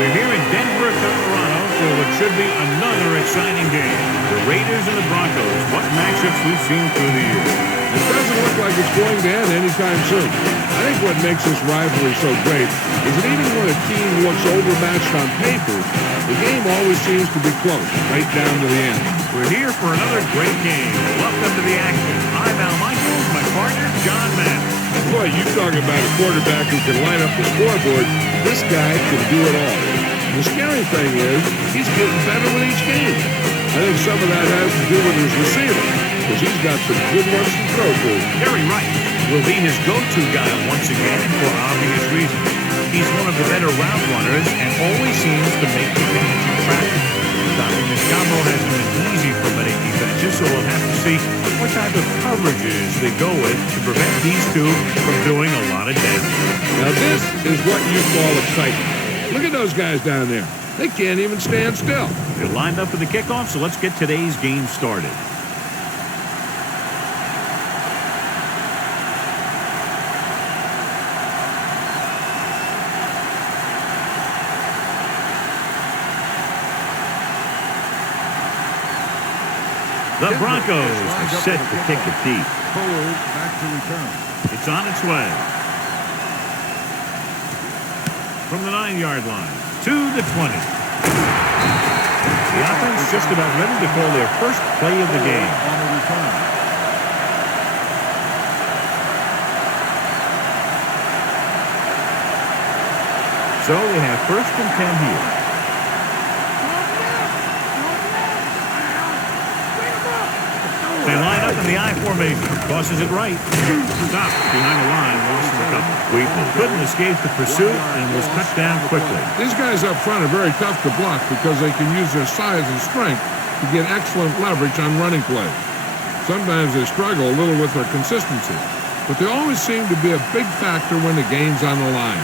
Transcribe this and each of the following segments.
We're here in Denver, Colorado for what should be another exciting game. The Raiders and the Broncos. What matchups we've seen through the years. It doesn't look like it's going to end anytime soon. I think what makes this rivalry so great is that even when a team looks overmatched on paper, the game always seems to be close, right down to the end. We're here for another great game. Welcome to the action. I'm Al Michaels, my partner, John Madden. Boy, you talk about a quarterback who can line up the scoreboard. This guy can do it all. The scary thing is, he's getting better with each game. I think some of that has to do with his receiver, because he's got some good ones to throw to. Jerry Rice will be his go-to guy once again for obvious reasons. He's one of the better route runners and always seems to make the catch in traffic. Stopping this combo hasn't been easy for many defenses, so we'll have to see what type of coverages they go with to prevent these two from doing a lot of damage. Now this is what you call excitement. Look at those guys down there. They can't even stand still. They're lined up for the kickoff, so let's get today's game started. The Broncos are set to kick it deep. Forward, back to return. It's on its way. From the 9-yard line to the 20. The offense just about ready to call their first play of the game. On the return. So they have first and 10 here. They line up in the I formation. Tosses it right. Stopped behind the line. Lost a couple. Wheaton couldn't escape the pursuit and was cut down quickly. These guys up front are very tough to block because they can use their size and strength to get excellent leverage on running plays. Sometimes they struggle a little with their consistency, but they always seem to be a big factor when the game's on the line.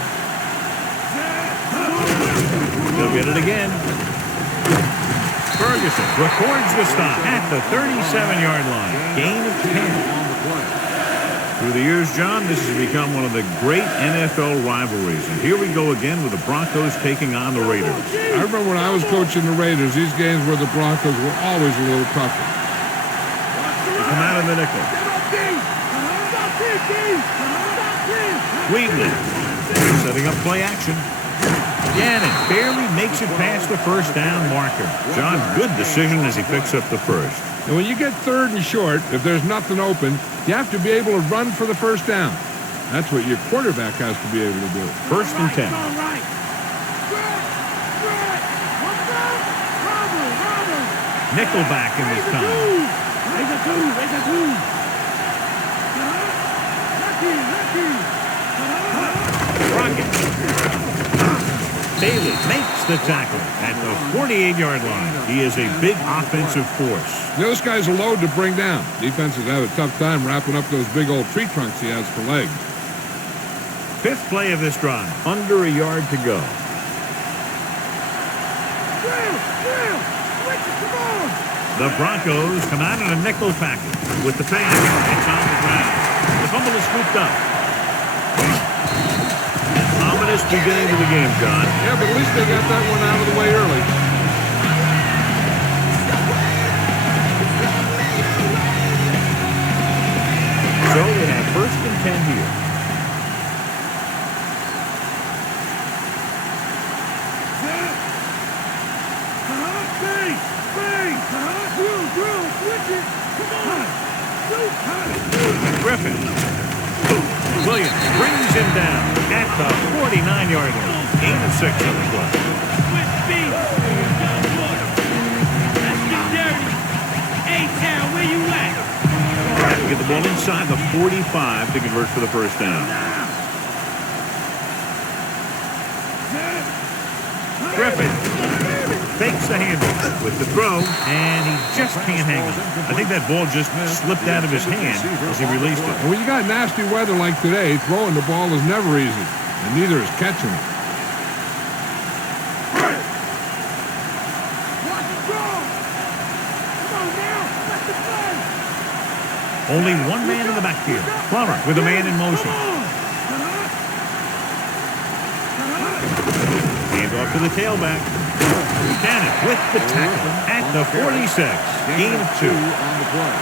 They'll get it again. Ferguson records the stop at the 37-yard line. Gain of 10. Through the years, John, this has become one of the great NFL rivalries. And here we go again with the Broncos taking on the Raiders. I remember when I was coaching the Raiders, these games where the Broncos were always a little tougher. They come out of the nickel. Wheatley setting up play action. Gannon barely makes it past the first down marker. John, good decision as he picks up the first. And when you get third and short, if there's nothing open, you have to be able to run for the first down. That's what your quarterback has to be able to do. First and 10. Nickelback in this time. Rocket. Bailey makes the tackle at the 48-yard line. He is a big offensive force. Those guys are load to bring down. Defenses have a tough time wrapping up those big old tree trunks he has for legs. Fifth play of this drive. Under a yard to go. The Broncos come out in a nickel package with the pass. It's on the ground. The fumble is scooped up. Ominous beginning of the game, John. Yeah, but at least they got that one out of the way early. So they have first and 10 here. Griffin. Williams brings him down at the 49-yard line. Gain of 6 on the play. Have to get the ball inside the 45 to convert for the first down. Griffin fakes the handle with the throw, and he just can't hang on. I think that ball just slipped out of his hand as he released it. And when you got nasty weather like today, throwing the ball is never easy, and neither is catching it. Only one man in the backfield. Plummer with a man in motion. Hands off to the tailback. Buchanan with the tackle at the 46. Gain of 2. On the play.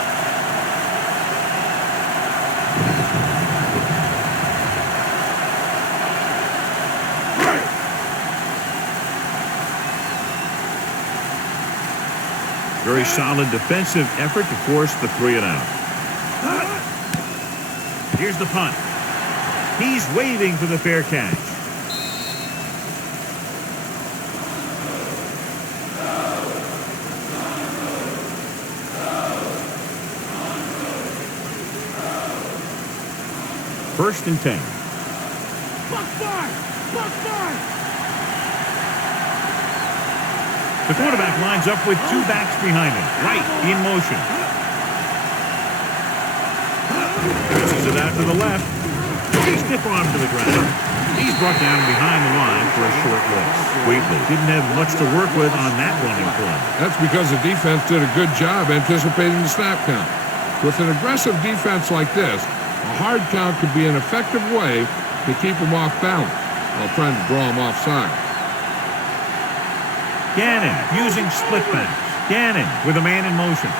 Very solid defensive effort to force the 3 and out. Here's the punt. He's waving for the fair catch. First and 10. The quarterback lines up with 2 backs behind him. Right in motion. Pushes it out to the left. Stiff arm to the ground. He's brought down behind the line for a short loss. Wheatley didn't have much to work with on that running play. That's because the defense did a good job anticipating the snap count. With an aggressive defense like this, a hard count could be an effective way to keep them off balance while trying to draw them offside. Gannon using split backs. Gannon with a man in motion.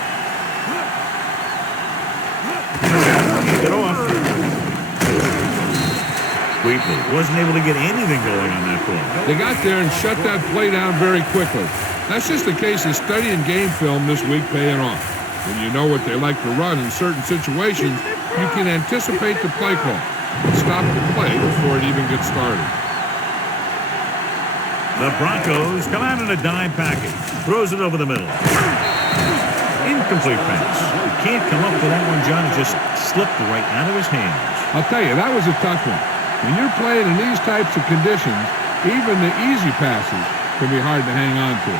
Get off. Wheatley wasn't able to get anything going on that play. They got there and shut that play down very quickly. That's just a case of studying game film this week paying off. When you know what they like to run in certain situations, you can anticipate the play call and stop the play before it even gets started. The Broncos come out in a dime package. Throws it over the middle. Incomplete pass. Can't come up with that one, John. It just slipped right out of his hands. I'll tell you, that was a tough one. When you're playing in these types of conditions, even the easy passes can be hard to hang on to.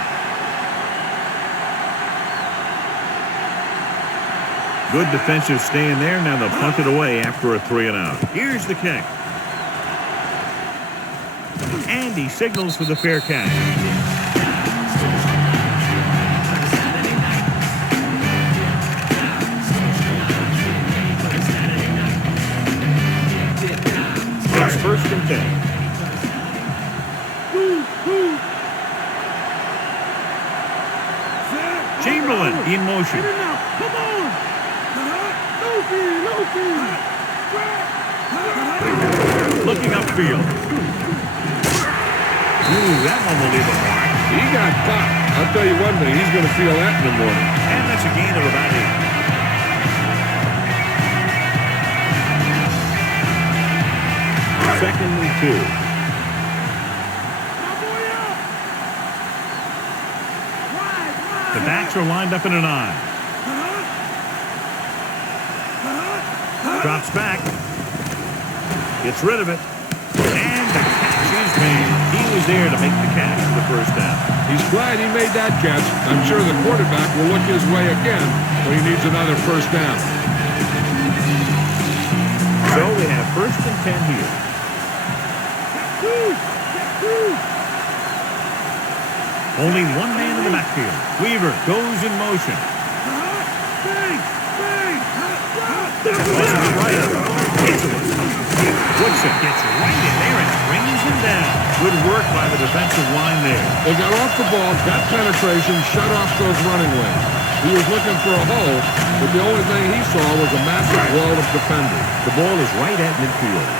Good defensive stand there. Now they'll punt it away after a 3 and out. Here's the kick. And he signals for the fair catch. It's first and 10. Chamberlain in motion. Looking upfield. Ooh, that one will leave a mark. He got caught. I'll tell you one thing, he's going to feel that in the morning. And that's a gain of about 8. Second and 2. The backs are lined up in an I. Drops back. Gets rid of it. And the catch is made. He was there to make the catch for the first down. He's glad he made that catch. I'm sure the quarterback will look his way again when he needs another first down. So they have first and 10 here. Only one man in the backfield. Weaver goes in motion. Woodson gets right in there and brings him down. Good work by the defensive line there. They got off the ball, got penetration, shut off those running lanes. He was looking for a hole, but the only thing he saw was a massive wall of defenders. The ball is right at midfield.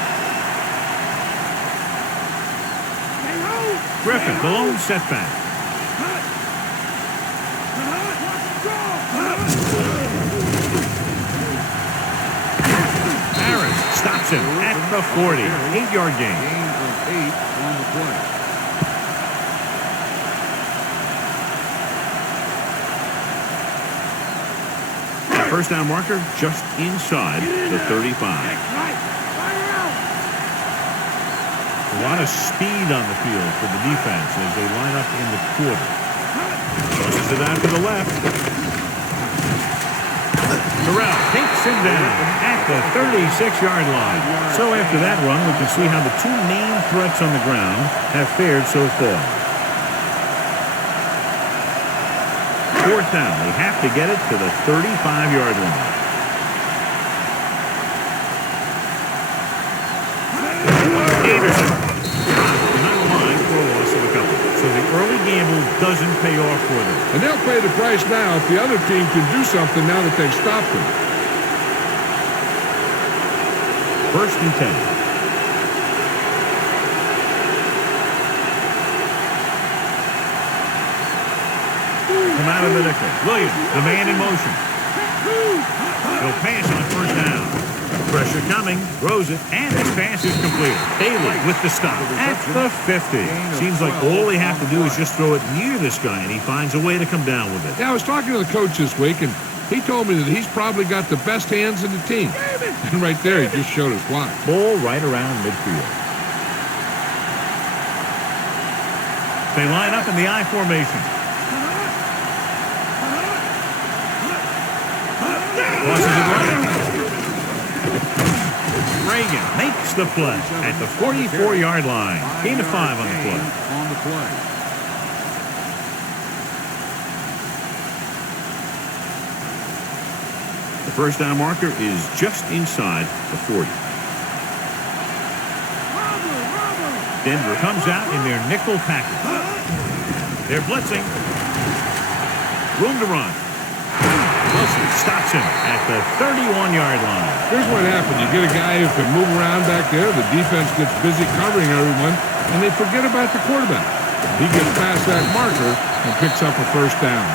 Griffin, the lone setback. Stops him at the 40. 8-yard gain. Gain of 8 on the play. That first down marker just inside the 35. A lot of speed on the field for the defense as they line up in the quarter. Pushes it out to the left. Terrell takes him down at the 36-yard line. So after that run, we can see how the two main threats on the ground have fared so far. Fourth down. They have to get it to the 35-yard line. Anderson behind the line for a loss of a doesn't pay off for them. And they'll pay the price now if the other team can do something now that they've stopped them. 1st and 10. Come out of the nickel. Williams, the man in motion. He'll pass on 1st down. Pressure coming, throws it, and his pass is completed. Bailey with the stop at the 50. Seems like all they have to do is just throw it near this guy, and he finds a way to come down with it. Yeah, I was talking to the coach this week, and he told me that he's probably got the best hands in the team. And right there, he just showed us why. Ball right around midfield. They line up in the I formation. Crosses it right. Reagan makes the play at the 44-yard line. Gain of 5 on the play. The 1st down marker is just inside the 40. Denver comes out in their nickel package. They're blitzing. Room to run. Wilson stops him at the 31-yard line. Here's what happened. You get a guy who can move around back there. The defense gets busy covering everyone, and they forget about the quarterback. He gets past that marker and picks up a 1st down.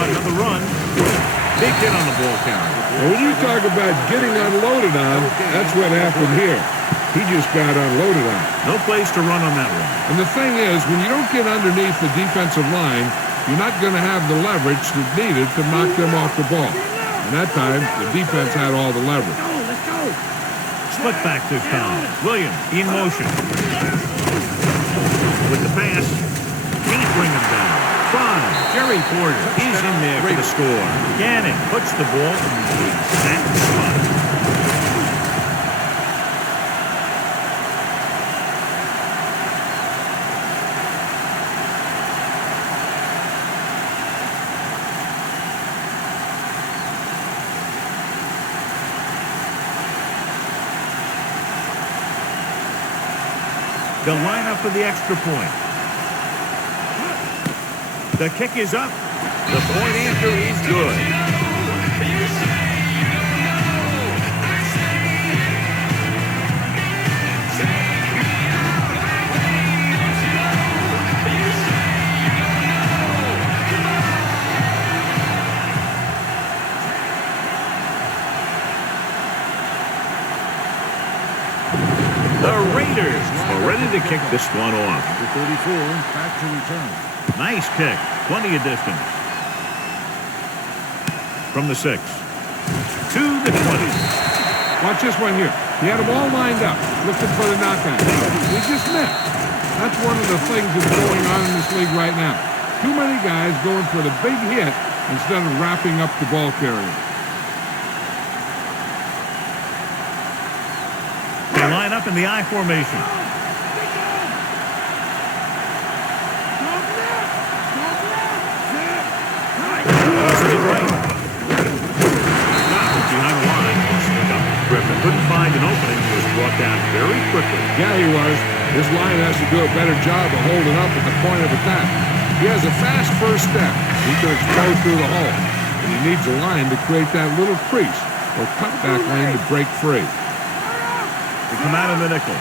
Another run. Big hit on the ball carrier. Well, when you talk about getting unloaded on, that's what happened here. He just got unloaded on. No place to run on that one. And the thing is, when you don't get underneath the defensive line, you're not going to have the leverage that's needed to knock them off the ball. And that time, the defense had all the leverage. Let's go. Split back this time. Williams in motion. With the pass. Can't bring him down. Fun. Jerry Porter is in there for the score. Gannon puts the ball in the exact spot. They'll line up for the extra point. The kick is up. The point after is good. The Raiders are ready to kick this one off. Number 34, back to return. Nice kick. Plenty of distance. From the 6. To the 20. Watch this one here. He had them all lined up, looking for the knockout. He just missed. That's one of the things that's going on in this league right now. Too many guys going for the big hit instead of wrapping up the ball carrier. They line up in the I formation. Behind the line. Griffin couldn't find an opening. He was brought down very quickly. Yeah, he was. This line has to do a better job of holding up at the point of attack. He has a fast first step. He can explode through the hole. And he needs a line to create that little crease or cutback lane to break free. They come out of the nickel.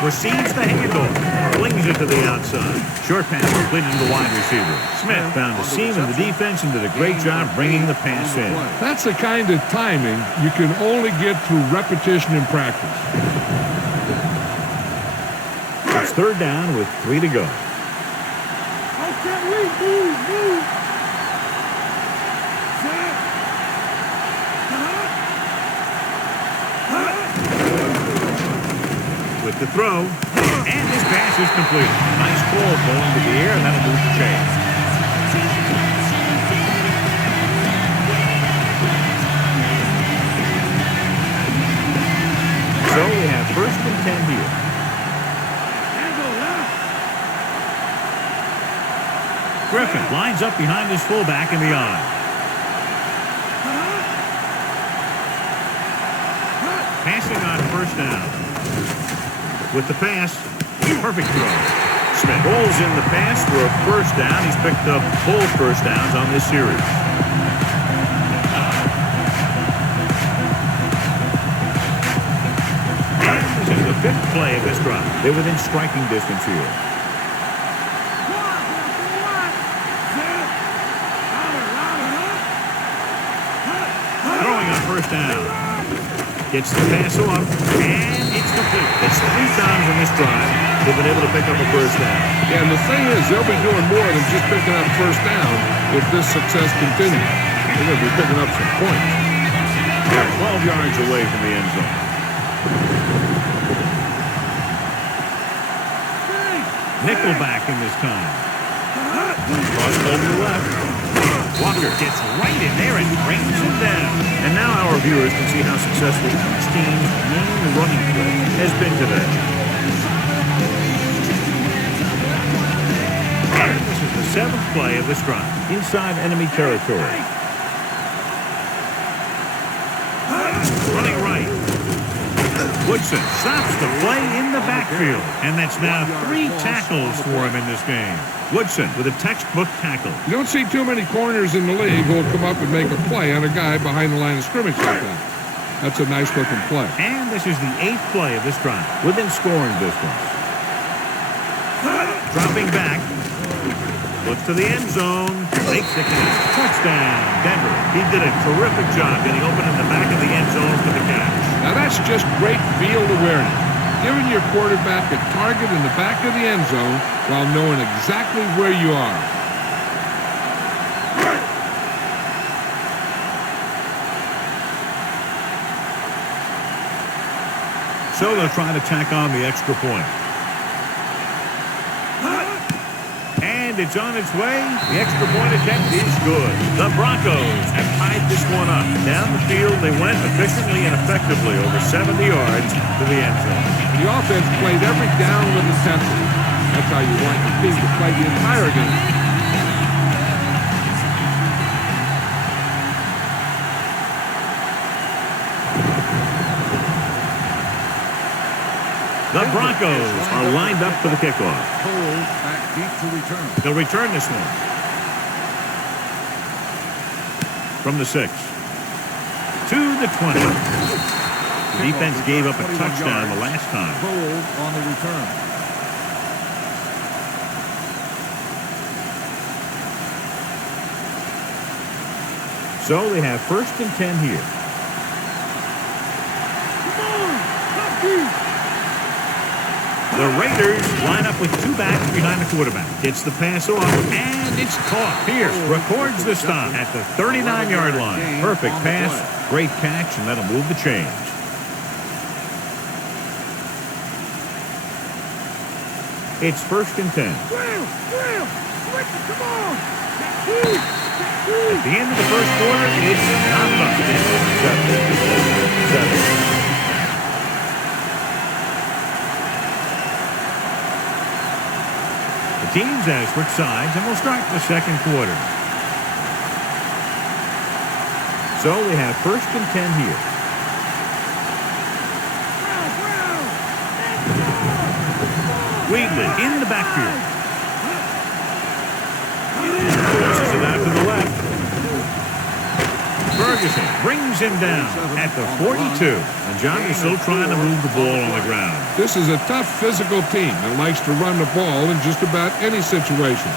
Receives the handoff. Flings it to the outside. Short pass completed to the wide receiver. Smith found a seam in the defense and did a great job bringing the pass in. That's the kind of timing you can only get through repetition in practice. It's 3rd down with 3 to go. With the throw, and his pass is completed. Nice ball going to the air, and that'll move the chains. Lines up behind his fullback in the eye. Passing on first down. With the pass, perfect throw. Smith rolls in the pass for a first down. He's picked up both first downs on this series. And this is the 5th play of this drive. They're within striking distance here. Throwing on first down. Gets the pass off, and it's complete. It's 3 times in this drive they've been able to pick up a first down. Yeah, and the thing is, they'll be doing more than just picking up first down if this success continues. They're going to be picking up some points. They're 12 yards away from the end zone. Nickelback in this time. Cross over to the left. Walker gets right in there and brings him down. And now our viewers can see how successful each team's main running play has been today. This is the 7th play of this drive. Inside enemy territory. Running right. Woodson stops the play in the backfield. And that's now 3 tackles for him in this game. Woodson with a textbook tackle. You don't see too many corners in the league who will come up and make a play on a guy behind the line of scrimmage like that. That's a nice-looking play. And this is the 8th play of this drive, within scoring distance. Dropping back. Looks to the end zone. Makes the catch. Touchdown, Denver. He did a terrific job getting open in the back of the end zone for the catch. Now that's just great field awareness. Giving your quarterback a target in the back of the end zone while knowing exactly where you are. So they'll try to tack on the extra point. And it's on its way. The extra point attempt is good. The Broncos have tied this one up. Down the field, they went efficiently and effectively over 70 yards to the end zone. The offense played every down with intensity. That's how you want your team to play the entire game. The Broncos are lined up for the kickoff. Cole back deep to return. They'll return this one. From the 6. To the 20. The defense gave up a touchdown the last time. Cole on the return. So they have 1st and 10 here. The Raiders line up with 2 backs behind the quarterback. Gets the pass off, and it's caught. Pierce records the stop at the 39-yard line. Perfect pass, great catch, and that'll move the chains. It's 1st and 10. At the end of the first quarter, it's not enough. 7. The teams have switched sides, and we'll start the second quarter. So they have 1st and 10 here. Wheatley in the backfield. Forces it out to the left. Ferguson brings him down at the 42. And John is still trying to move the ball on the ground. This is a tough physical team that likes to run the ball in just about any situation.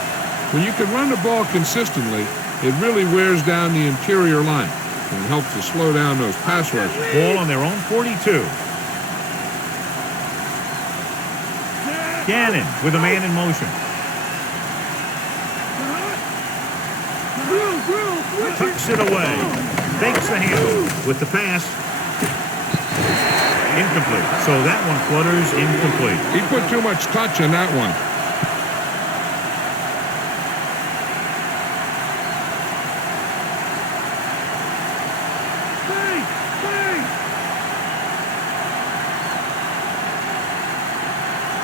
When you can run the ball consistently, it really wears down the interior line and helps to slow down those pass rushers. Ball on their own 42. Gannon with a man in motion. Tucks it away. Fakes the handle with the pass. Incomplete. So that one flutters incomplete. He put too much touch on that one.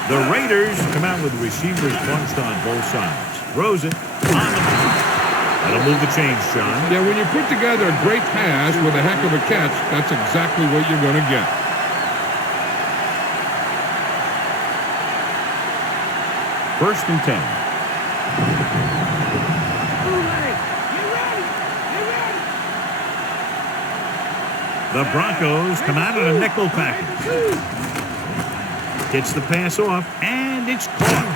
The Raiders come out with receivers bunched on both sides. Throws it on the That'll move the chains, Sean. Yeah, when you put together a great pass with a heck of a catch, that's exactly what you're going to get. First and 10. The Broncos come out in a nickel package. Gets the pass off, and it's caught.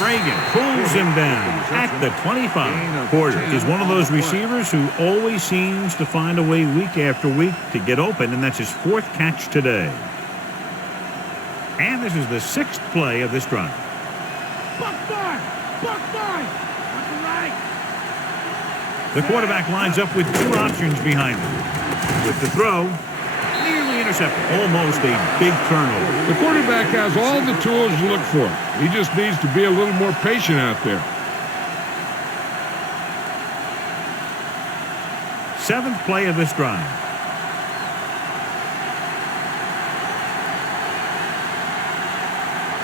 Reagan pulls him down at the 25. Porter is one of those receivers who always seems to find a way week after week to get open, and that's his 4th catch today. And this is the 6th play of this drive. The quarterback lines up with 2 options behind him. With the throw, nearly intercepted. Almost a big turnover. The quarterback has all the tools you look for. He just needs to be a little more patient out there. 7th play of this drive.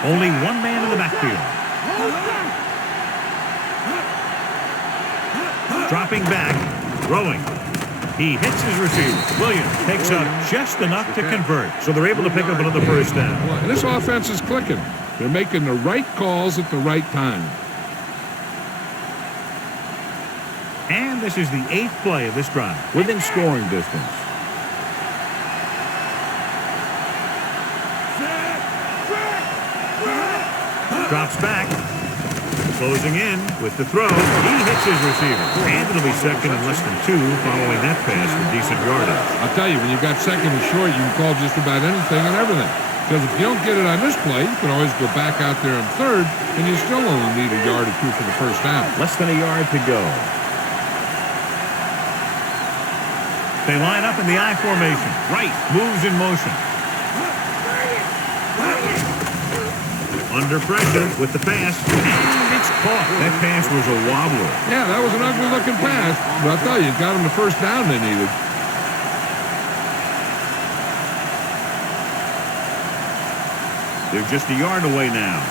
Only one man in the backfield. Dropping back, throwing. He hits his receiver. Williams takes up just enough to convert, so they're able to pick up another first down. And this offense is clicking. They're making the right calls at the right time. And this is the 8th play of this drive, within scoring distance. Drops back. Closing in with the throw. He hits his receiver. And it'll be second and less than 2 following that pass with decent yardage. I'll tell you, when you've got second and short, you can call just about anything and everything. Because if you don't get it on this play, you can always go back out there on 3rd, and you still only need a yard or 2 for the first down. Less than a yard to go. They line up in the I formation. Right moves in motion. Under pressure with the pass, and it's caught. That pass was a wobbler. Yeah, that was an ugly-looking pass, but I'll tell you, it got them the first down they needed. They're just a yard away now.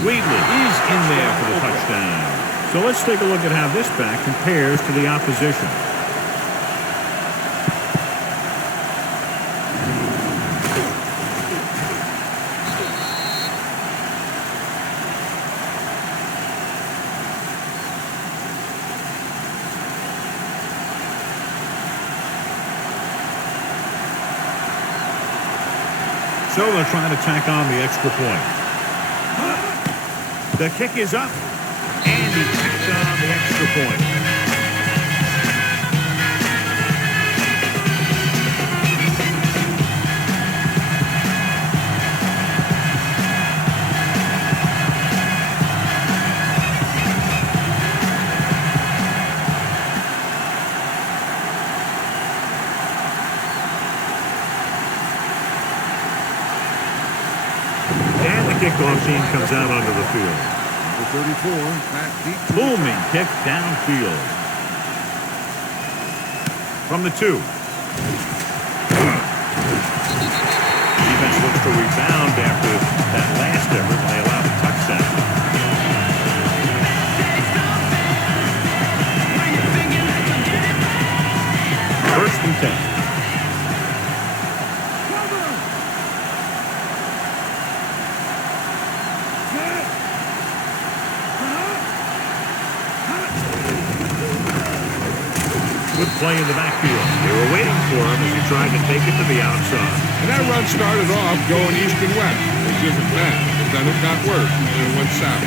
Wheatley is in there for the touchdown. So let's take a look at how this back compares to the opposition. So they're trying to tack on the extra point. The kick is up, and he tacks on the extra point. And the kickoff team comes out onto the field. Number 34, back deep to Booming kick downfield. From the 2. Defense looks to rebound after that last effort when they allowed a touchdown. First and 10. Good play in the backfield. They were waiting for him as he tried to take it to the outside. And that run started off going east and west, which isn't bad. But then it got worse, and it went south.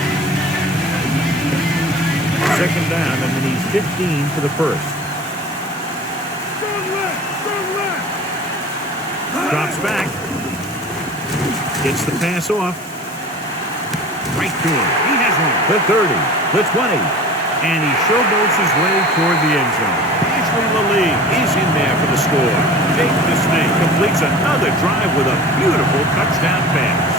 Second down, and then he's 15 for the first. Drops back. Gets the pass off. Right to him. He has one. The 30. The 20. And he showboats his way toward the end zone. Lally is in there for the score. Jake the Snake completes another drive with a beautiful touchdown pass.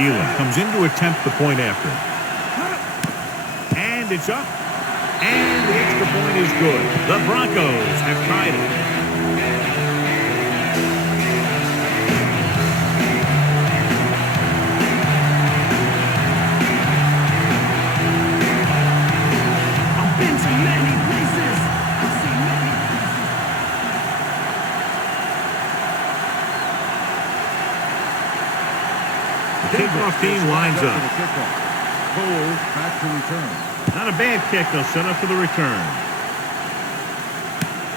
Elam comes in to attempt the point after. And it's up. And the extra point is good. The Broncos have tied it. I've been to many places. I've seen many places. The kickoff team lines up. Cole back to return. Not a bad kick. They'll set up for the return.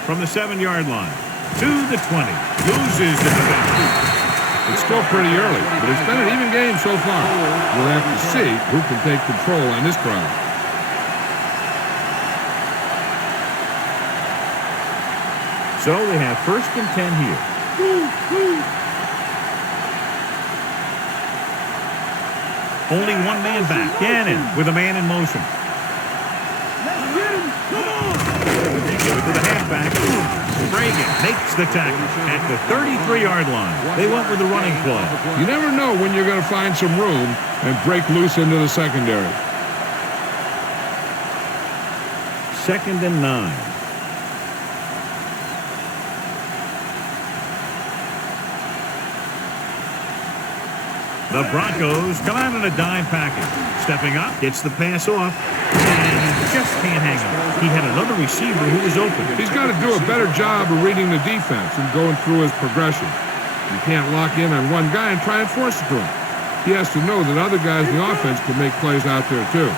From the 7-yard line to the 20. Loses the defender. It's still pretty early, but it's been an even game so far. We'll have to see who can take control on this drive. So they have 1st and 10 here. Only one man back. Gannon with a man in motion. Give it to the halfback. Reagan makes the tackle at the 33-yard line. They went with the running play. You never know when you're going to find some room and break loose into the secondary. 2nd and 9. The Broncos come out in a dime package. Stepping up, gets the pass off, and just can't hang on. He had another receiver who was open. He's got to do a better job of reading the defense and going through his progression. You can't lock in on one guy and try and force it to him. He has to know that other guys in the offense can make plays out there too.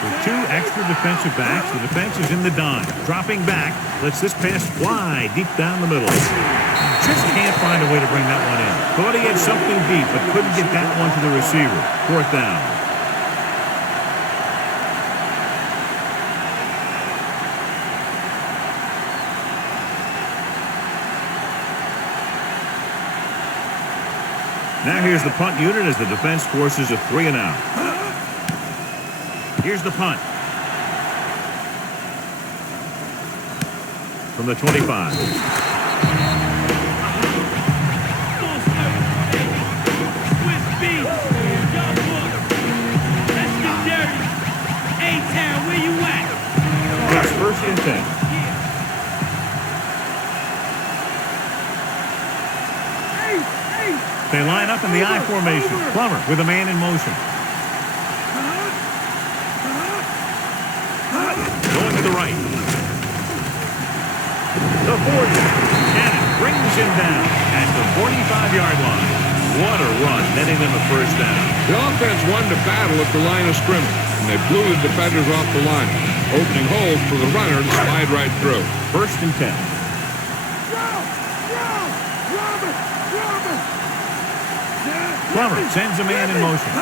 With 2 extra defensive backs, the defense is in the dime. Dropping back, lets this pass fly deep down the middle. Just can't find a way to bring that one in. Thought he had something deep, but couldn't get that one to the receiver. 4th down. Now here's the punt unit as the defense forces a 3 and out. Here's the punt. From the 25. It's 1st and 10. They line up in the I formation. Plummer with a man in motion. Going to the right. The 40. Cannon brings him down at the 45-yard line. What a run, netting them a 1st down. The offense won the battle at the line of scrimmage, and they blew the defenders off the line, opening holes for the runner to slide right through. 1st and 10. Plummer sends a man in motion.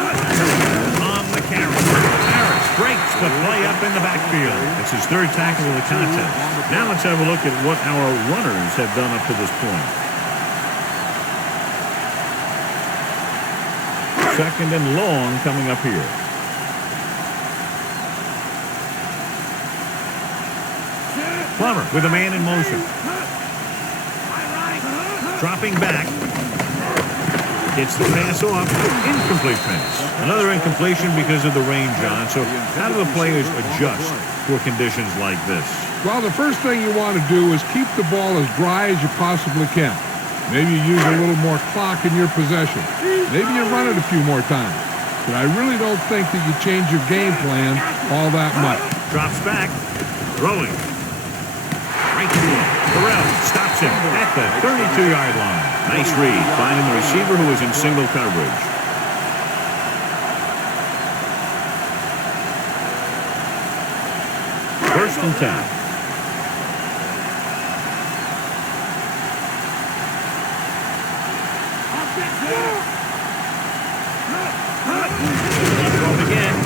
On the carry. Harris breaks the play up in the backfield. It's his 3rd tackle of the contest. Now let's have a look at what our runners have done up to this point. 2nd and long coming up here. Plummer with a man in motion. Dropping back. Gets the pass off. Incomplete pass. Another incompletion because of the rain, John. So how do the players adjust for conditions like this? Well, the first thing you want to do is keep the ball as dry as you possibly can. Maybe you use a little more clock in your possession. Maybe you run it a few more times. But I really don't think that you change your game plan all that much. Drops back. Throwing. Right to him. Terrell stops him at the 32-yard line. Nice read, finding the receiver who was in single coverage. First and 10. Again.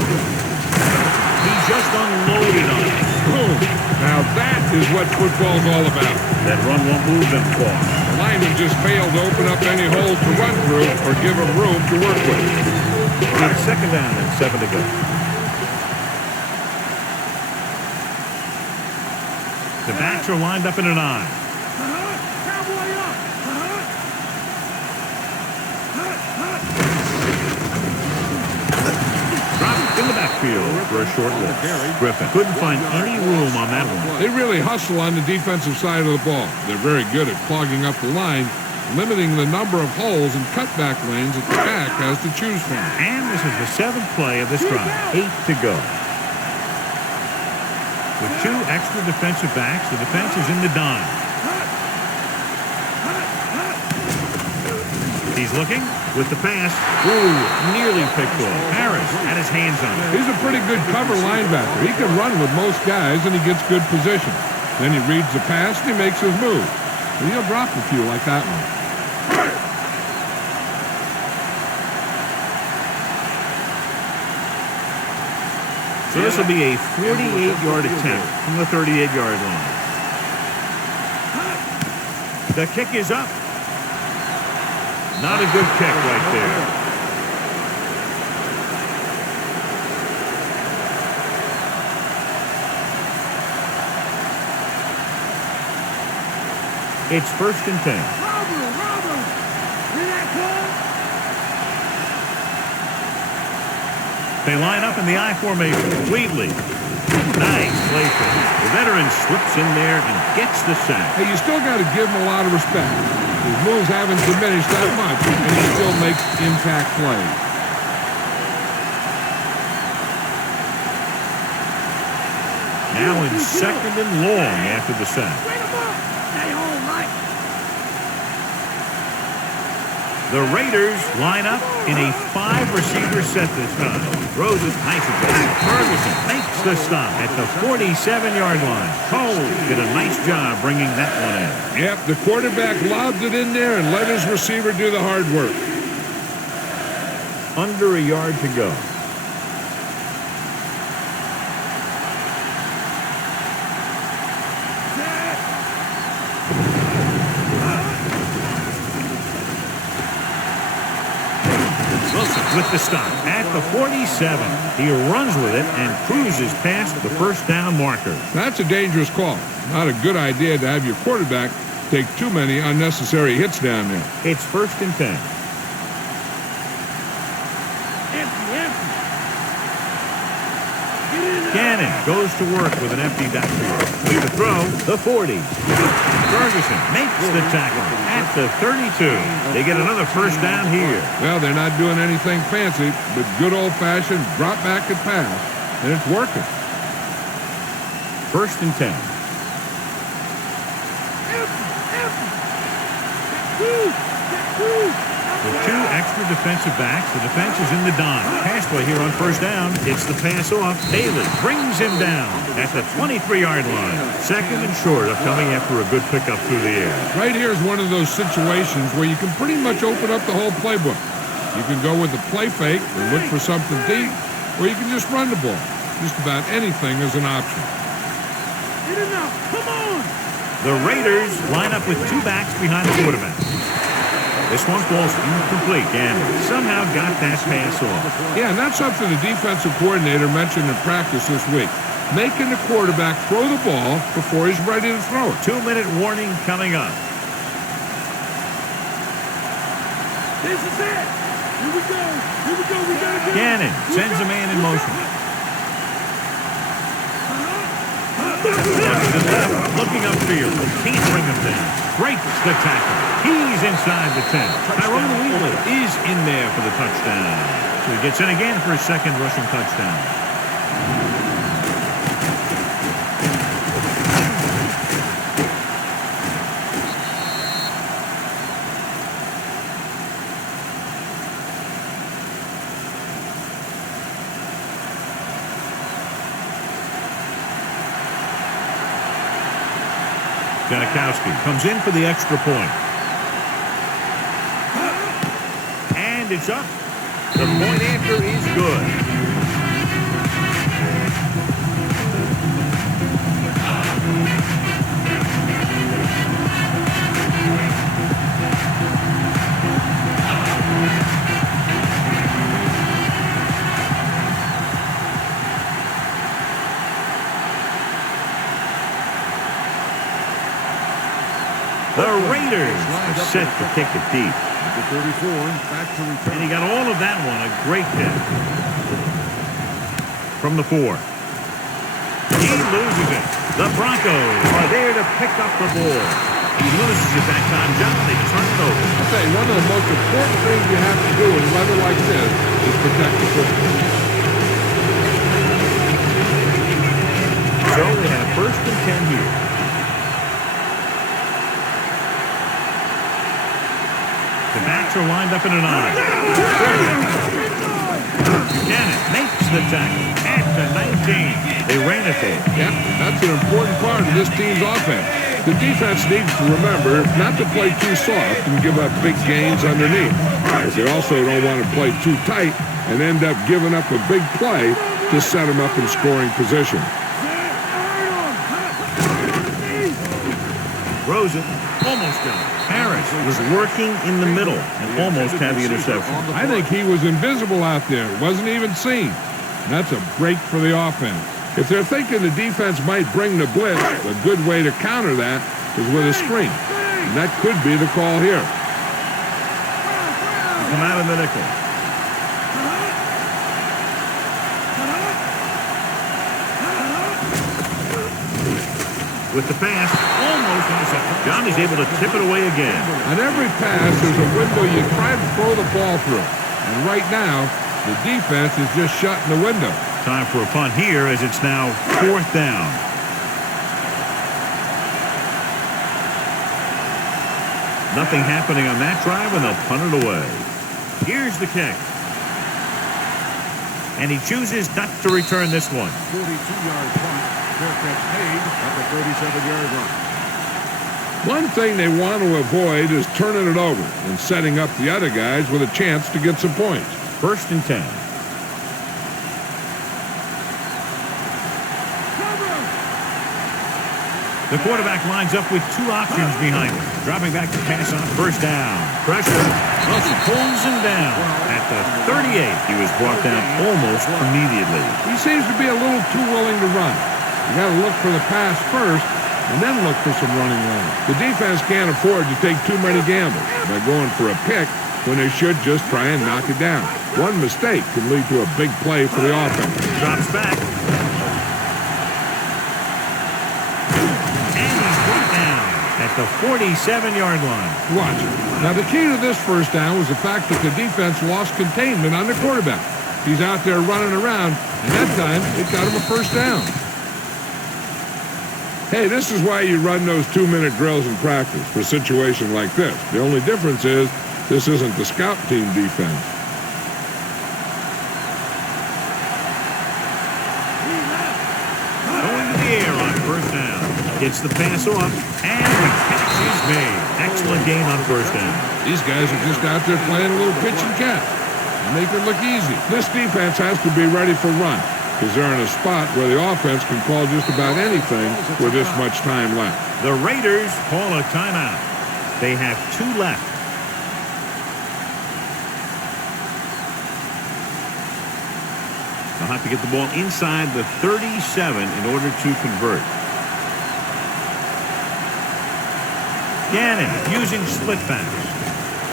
He just unloaded on it. Boom. Now that is what football's all about. That run won't move them far. The lineman just failed to open up any holes to run through or give him room to work with. It's 2nd down and 7 to go. The backs are lined up in an I. backfield for a short loss. Griffin couldn't find any room on that one. They really hustle on the defensive side of the ball. They're very good at clogging up the line, limiting the number of holes and cutback lanes that the back has to choose from. And this is the 7th play of this drive. 8 to go. With 2 extra defensive backs, the defense is in the dime. He's looking with the pass. Ooh, nearly picked off. Harris had his hands on it. He's a pretty good cover linebacker. He can run with most guys, and he gets good position. Then he reads the pass, and he makes his move. And he'll drop a few like that one. So this will be a 48-yard attempt from the 38-yard line. The kick is up. Not a good kick right there. It's 1st and 10. They line up in the I formation. Wheatley. Nice play for him. The veteran slips in there and gets the sack. Hey, you still got to give him a lot of respect. His moves haven't diminished that much, and he still makes impact plays. Now in 2nd and long after the sack. The Raiders line up in a 5-receiver set this time. Throws it nice and Ferguson makes the stop at the 47-yard line. Cole did a nice job bringing that one in. Yep, the quarterback lobbed it in there and let his receiver do the hard work. Under a yard to go. With the stop at the 47. He runs with it and cruises past the 1st down marker. That's a dangerous call. Not a good idea to have your quarterback take too many unnecessary hits down there. It's 1st and 10. Gannon goes to work with an empty backfield. With the throw, the 40. Ferguson makes the tackle at the 32. They get another 1st down here. Well, they're not doing anything fancy, but good old-fashioned drop back and pass, and it's working. 1st and 10. With 2 extra defensive backs, the defense is in the dime. Pass play here on 1st down. It's the pass off. Bailey brings him down at the 23-yard line. 2nd and short of coming after a good pickup through the air. Right here is one of those situations where you can pretty much open up the whole playbook. You can go with the play fake and look for something deep, or you can just run the ball. Just about anything is an option. Come on! The Raiders line up with 2 backs behind the quarterback. This one falls incomplete and somehow got that pass off. Yeah, and that's something the defensive coordinator mentioned in practice this week. Making the quarterback throw the ball before he's ready to throw it. 2-minute warning coming up. This is it! Here we go! Here we go! We gotta get Gannon sends a man in motion. Looking upfield. Can't bring him down. Breaks the tackle. He's inside the 10. Tyrone Wheatley is in there for the touchdown. So he gets in again for his 2nd rushing touchdown. Janikowski comes in for the extra point. And it's up. The point after is good. The Raiders are set to kick it deep. Number 34, back to return. And he got all of that one, a great kick. from the 4. He loses it. The Broncos are there to pick up the ball. He loses it that time, John. They turn it over. I'll tell you, one of the most important things you have to do in weather like this is protect the football. So they have 1st and 10 here. The backs are lined up in an I. Buchanan makes the tackle at the 19. They ran it there. Yeah, that's an important part of this team's offense. The defense needs to remember not to play too soft and give up big gains underneath. But they also don't want to play too tight and end up giving up a big play to set them up in scoring position. Rosen almost got it. Harris was working in the middle and almost had the interception. I think he was invisible out there. Wasn't even seen. That's a break for the offense. If they're thinking the defense might bring the blitz, a good way to counter that is with a screen. And that could be the call here. Come out of the nickel. With the pass, almost intercepted. Johnny's able to tip it away again. On every pass, there's a window you try to throw the ball through. And right now, the defense is just shutting the window. Time for a punt here as it's now 4th down. Nothing happening on that drive, and they'll punt it away. Here's the kick. And he chooses not to return this one. 42-yard punt. Fair catch made at the 37-yard line. One thing they want to avoid is turning it over and setting up the other guys with a chance to get some points. 1st and 10. The quarterback lines up with 2 options behind him. Dropping back to pass on 1st down. Pressure. Russell pulls him down at the 38. He was brought down almost immediately. He seems to be a little too willing to run. You got to look for the pass first and then look for some running lanes. The defense can't afford to take too many gambles by going for a pick when they should just try and knock it down. One mistake can lead to a big play for the offense. Drops back. And he's brought down at the 47-yard line. Watch. Now, the key to this 1st down was the fact that the defense lost containment on the quarterback. He's out there running around, and that time it got him a 1st down. Hey, this is why you run those 2-minute drills in practice for a situation like this. The only difference is this isn't the scout team defense. Going to the air on 1st down. Gets the pass off, and the catch is made. Excellent gain on 1st down. These guys are just out there playing a little pitch and catch. Make it look easy. This defense has to be ready for run because they're in a spot where the offense can call just about anything with this much time left. The Raiders call a timeout. They have 2 left. They'll have to get the ball inside the 37 in order to convert. Gannon using split pass.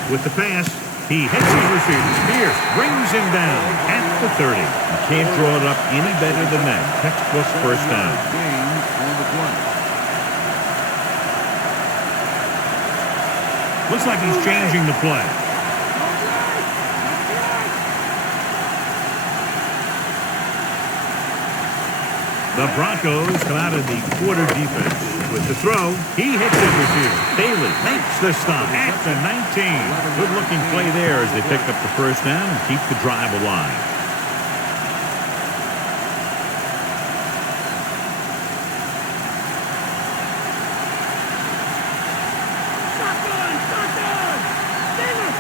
With the pass, he hits his receiver. Pierce brings him down at the 30. You can't draw it up any better than that. Textbook 1st down. Gain on the play. Looks like he's changing the play. The Broncos come out of the quarter defense. With the throw, he hits his receiver. Bailey makes the stop at the 19. Good-looking play there as they pick up the 1st down and keep the drive alive.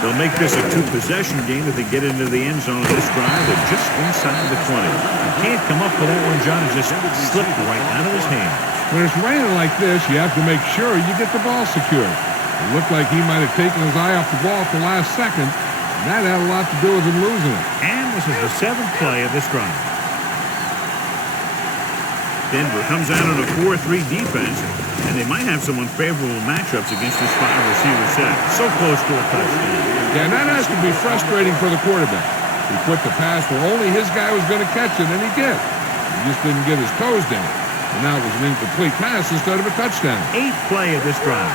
They'll make this a 2-possession game if they get into the end zone of this drive. They're just inside the 20. You can't come up with that one, John. It just slipped right out of his hand. When it's raining like this, you have to make sure you get the ball secured. It looked like he might have taken his eye off the ball at the last second, and that had a lot to do with him losing it. And this is the 7th play of this drive. Denver comes out on a 4-3 defense, and they might have some unfavorable matchups against this 5-receiver set. So close to a touchdown. Yeah, and that has to be frustrating for the quarterback. He put the pass where only his guy was going to catch it, and he did. He just didn't get his toes down. And now it was an incomplete pass instead of a touchdown. 8th play of this drive.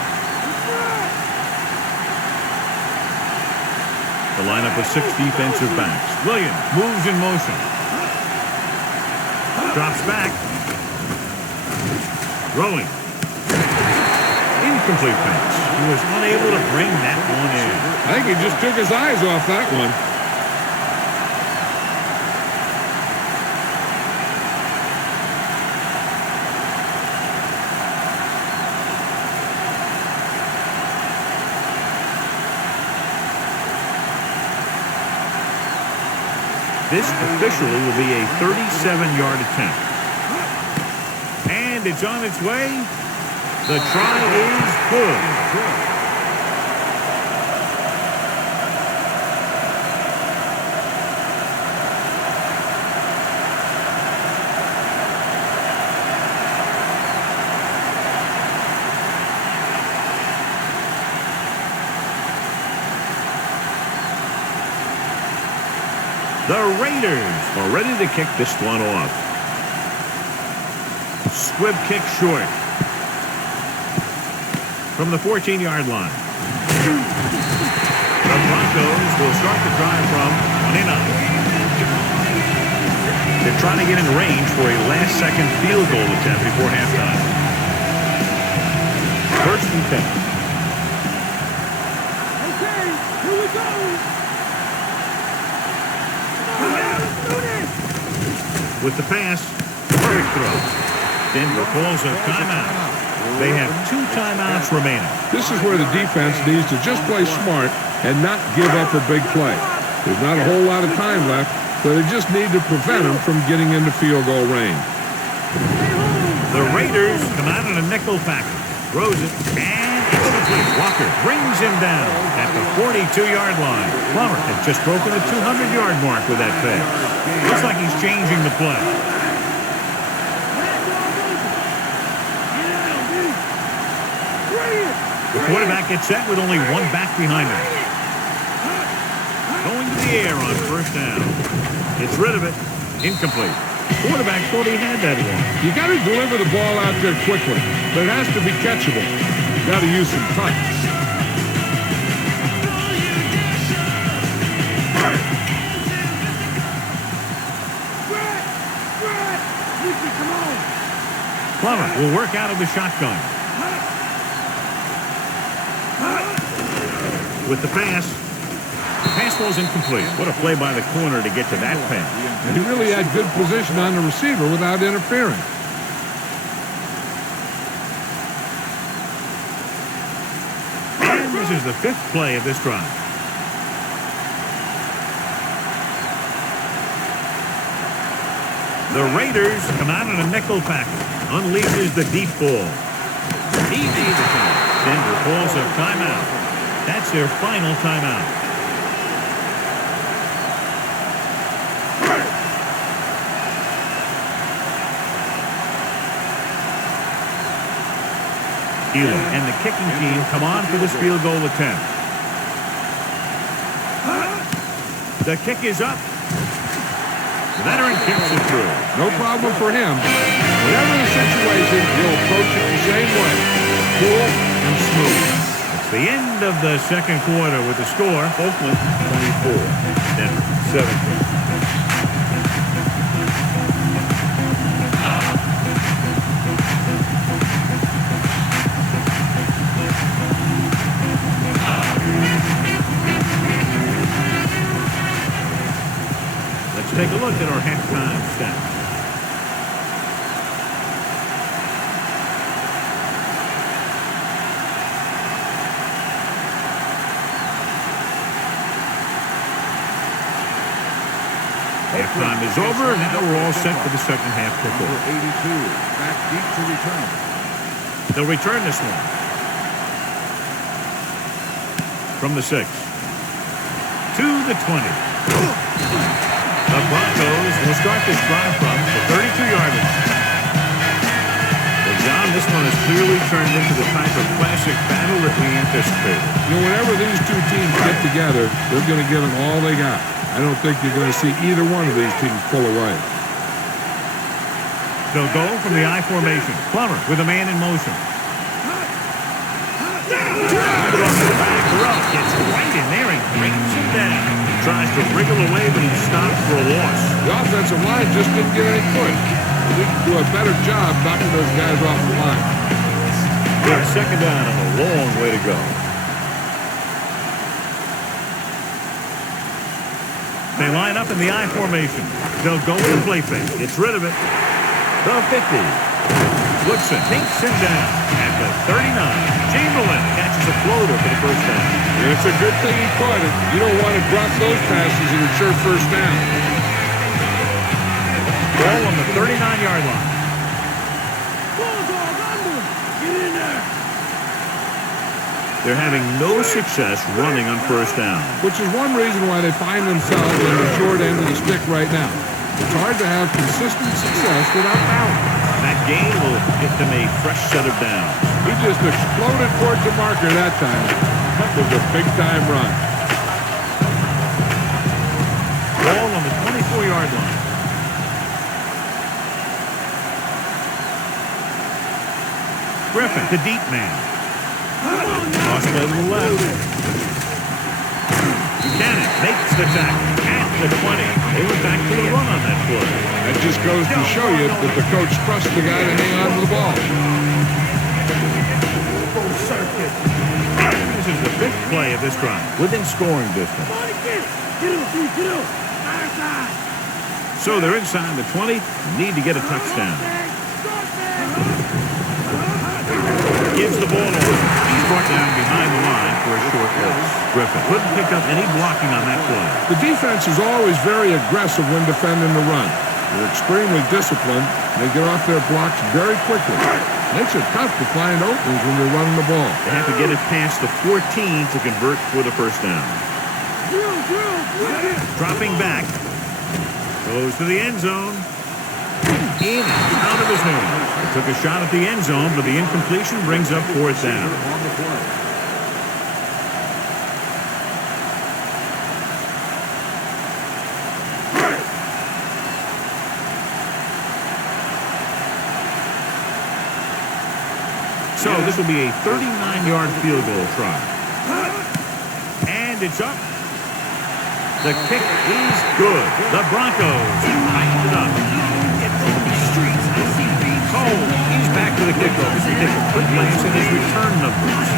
The lineup of 6 defensive backs. Williams moves in motion. Drops back. Throwing. Incomplete pass. He was unable to bring that one in. I think he just took his eyes off that one. This officially will be a 37-yard attempt. And it's on its way. The try is good. The Raiders are ready to kick this one off. Squib kick short. From the 14-yard line. The Broncos will start the drive from 29. They're trying to get in range for a last-second field goal attempt before halftime. 1st and 10. Okay, here we go. With the pass, perfect throw. Denver calls a timeout. They have 2 timeouts remaining. This is where the defense needs to just play smart and not give up a big play. There's not a whole lot of time left, so they just need to prevent them from getting into field goal range. The Raiders come out in a nickel package. Throws it, and it's complete. Walker brings him down at the 42-yard line. Plummer has just broken the 200-yard mark with that pass. Looks like he's changing the play. The quarterback gets set with only 1 back behind him. Going to the air on 1st down. Gets rid of it. Incomplete. Quarterback thought he had that one. You got to deliver the ball out there quickly, but it has to be catchable. You got to use some touch. Plummer will work out of the shotgun. With the pass. The pass was incomplete. What a play by the corner to get to that pass. He really had good position on the receiver without interfering. And this is the 5th play of this drive. The Raiders come out in a nickel package. Unleashes the deep ball. He made the time. Denver calls a timeout. That's their final timeout. Elam and the kicking team come on for this field goal attempt. The kick is up. The veteran kicks it through. No problem for him. Whatever the situation, he'll approach it the same way. Cool and smooth. It's the end of the 2nd quarter with the score. Oakland 24. Denver 17. Take a look at our halftime stats. Halftime is over. Now we're all set for the 2nd half kickoff. Number 82, back deep to return. They'll return this one. From the 6. To the 20. The Broncos will start this drive from the 32-yard line. Well, John, this one has clearly turned into the type of classic battle that we anticipated. You know, whenever these 2 teams get together, they're going to give them all they got. I don't think you're going to see either one of these teams pull away. They'll go from the I formation. Plummer with a man in motion. Back gets right in there and brings him down. Tries to wriggle away, but he's stopped for a loss. The offensive line just didn't get any push. They need to do a better job knocking those guys off the line. They're second down and a long way to go. They line up in the I formation. They'll go with the play fake. Gets rid of it. The 50. Woodson takes him down at the 39. Chamberlain catches a floater for the first down. And it's a good thing he caught it. You don't want to drop those passes and it's your first down. Ball on the 39-yard line. Get in there. They're having no success running on first down. Which is one reason why they find themselves on the short end of the stick right now. It's hard to have consistent success without balance. That gain will get them a fresh set of downs. He just exploded towards the marker that time. That was a big-time run. Ball on the 24-yard line. Griffin, the deep man. Cross play to the left. Buchanan makes the tackle at the 20. They went back to the run on that play. That just goes to show you that the coach trusts the guy to hang on to the ball. This is the fifth play of this drive, within scoring distance. So they're inside the 20, need to get a touchdown. Gives the ball over. He's brought down behind the line for a short loss. Griffin couldn't pick up any blocking on that play. The defense is always very aggressive when defending the run. They're extremely disciplined. They get off their blocks very quickly. Makes it tough to find openings when you're running the ball. They have to get it past the 14 to convert for the first down. Dropping back. Goes to the end zone. In and out of his hands. They took a shot at the end zone, but the incompletion brings up fourth down. So this will be a 39-yard field goal try. And it's up. The kick is good. The Broncos tighten it up. Cole, he's back to the kickoff. He takes a quick glance at his return numbers.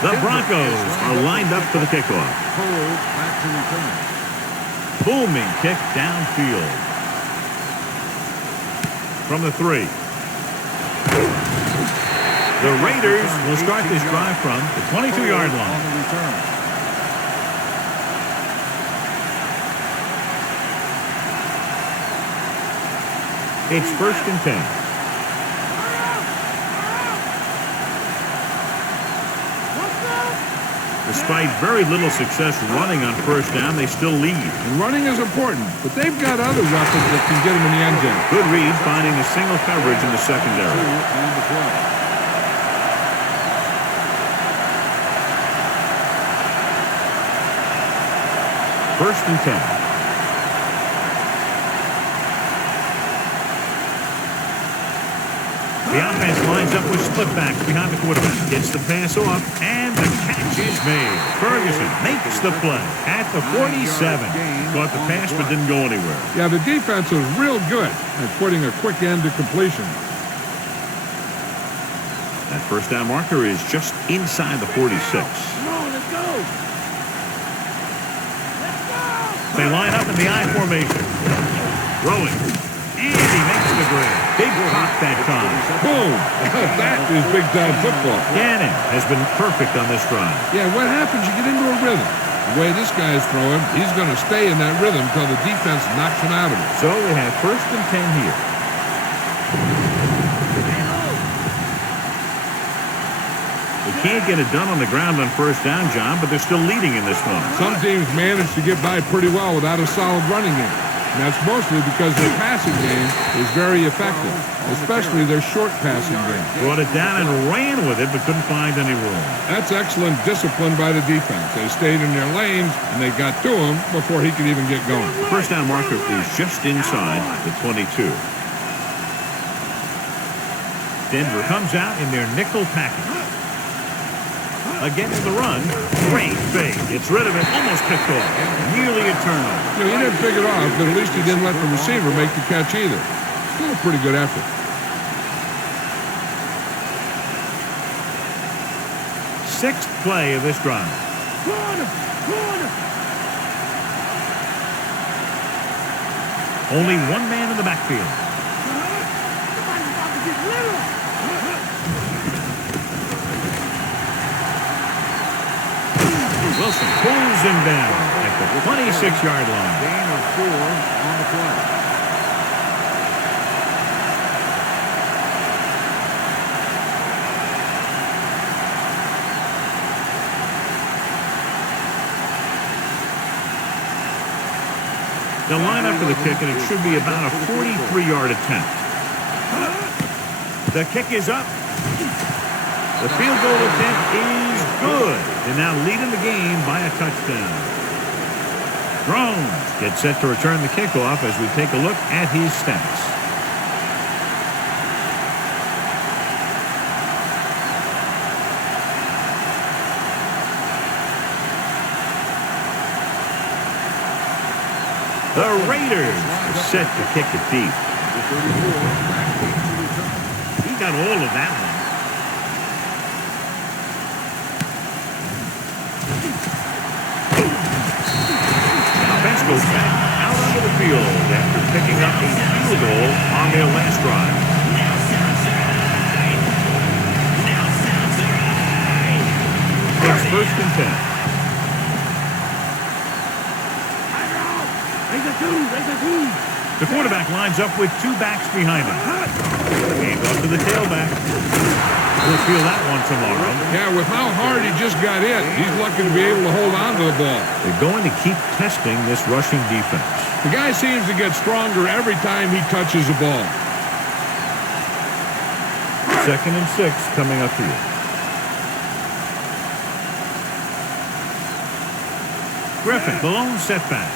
The Broncos are lined up for the kickoff. Cole back to return. Booming kick downfield. From the 3. The Raiders will start this drive from the 22-yard line. On the return. It's 1st and 10. Despite very little success running on first down, they still lead. And running is important, but they've got other weapons that can get them in the end zone. Good read finding the single coverage in the secondary. And the play. First and 10. The offense lines up with split backs behind the quarterback. Gets the pass off, and the catch is made. Ferguson makes the play at the 47. Caught the pass but didn't go anywhere. Yeah, the defense is real good at putting a quick end to completion. That first down marker is just inside the 46. Come on, let's go. They line up in the I formation. Throwing. And he makes the grab. Big pop that time. Boom! That is big-time football. Gannon has been perfect on this drive. Yeah, what happens? You get into a rhythm. The way this guy's throwing, he's going to stay in that rhythm until the defense knocks him out of it. So they have 1st and 10 here. They can't get it done on the ground on first down, John, but they're still leading in this one. Some teams manage to get by pretty well without a solid running game. And that's mostly because their passing game is very effective, especially their short passing game. Brought it down and ran with it, but couldn't find any room. That's excellent discipline by the defense. They stayed in their lanes, and they got to him before he could even get going. First down marker is just inside the 22. Denver comes out in their nickel package. Again in the run. Great fake. Gets rid of it. Almost picked off. Nearly a turnover. You know, he didn't pick it off, but at least he didn't let the receiver make the catch either. Still a pretty good effort. Sixth play of this drive. Only one man in the backfield. Wilson pulls him down at the 26-yard line. Gain of 4 on the play. They'll line up for the kick, and it should be about a 43-yard attempt. The kick is up. The field goal attempt is good. They're now leading the game by a touchdown. Drones get set to return the kickoff as we take a look at his stats. The Raiders are set to kick it deep. He got all of that one. Offense goes back out onto the field after picking up a field goal on their last drive. It's first and 10. The quarterback lines up with two backs behind him. Game off to the tailback. We'll feel that one tomorrow. Yeah, with how hard he just got hit, he's lucky to be able to hold on to the ball. They're going to keep testing this rushing defense. The guy seems to get stronger every time he touches the ball. 2nd and 6 coming up here. Griffin, the lone setback.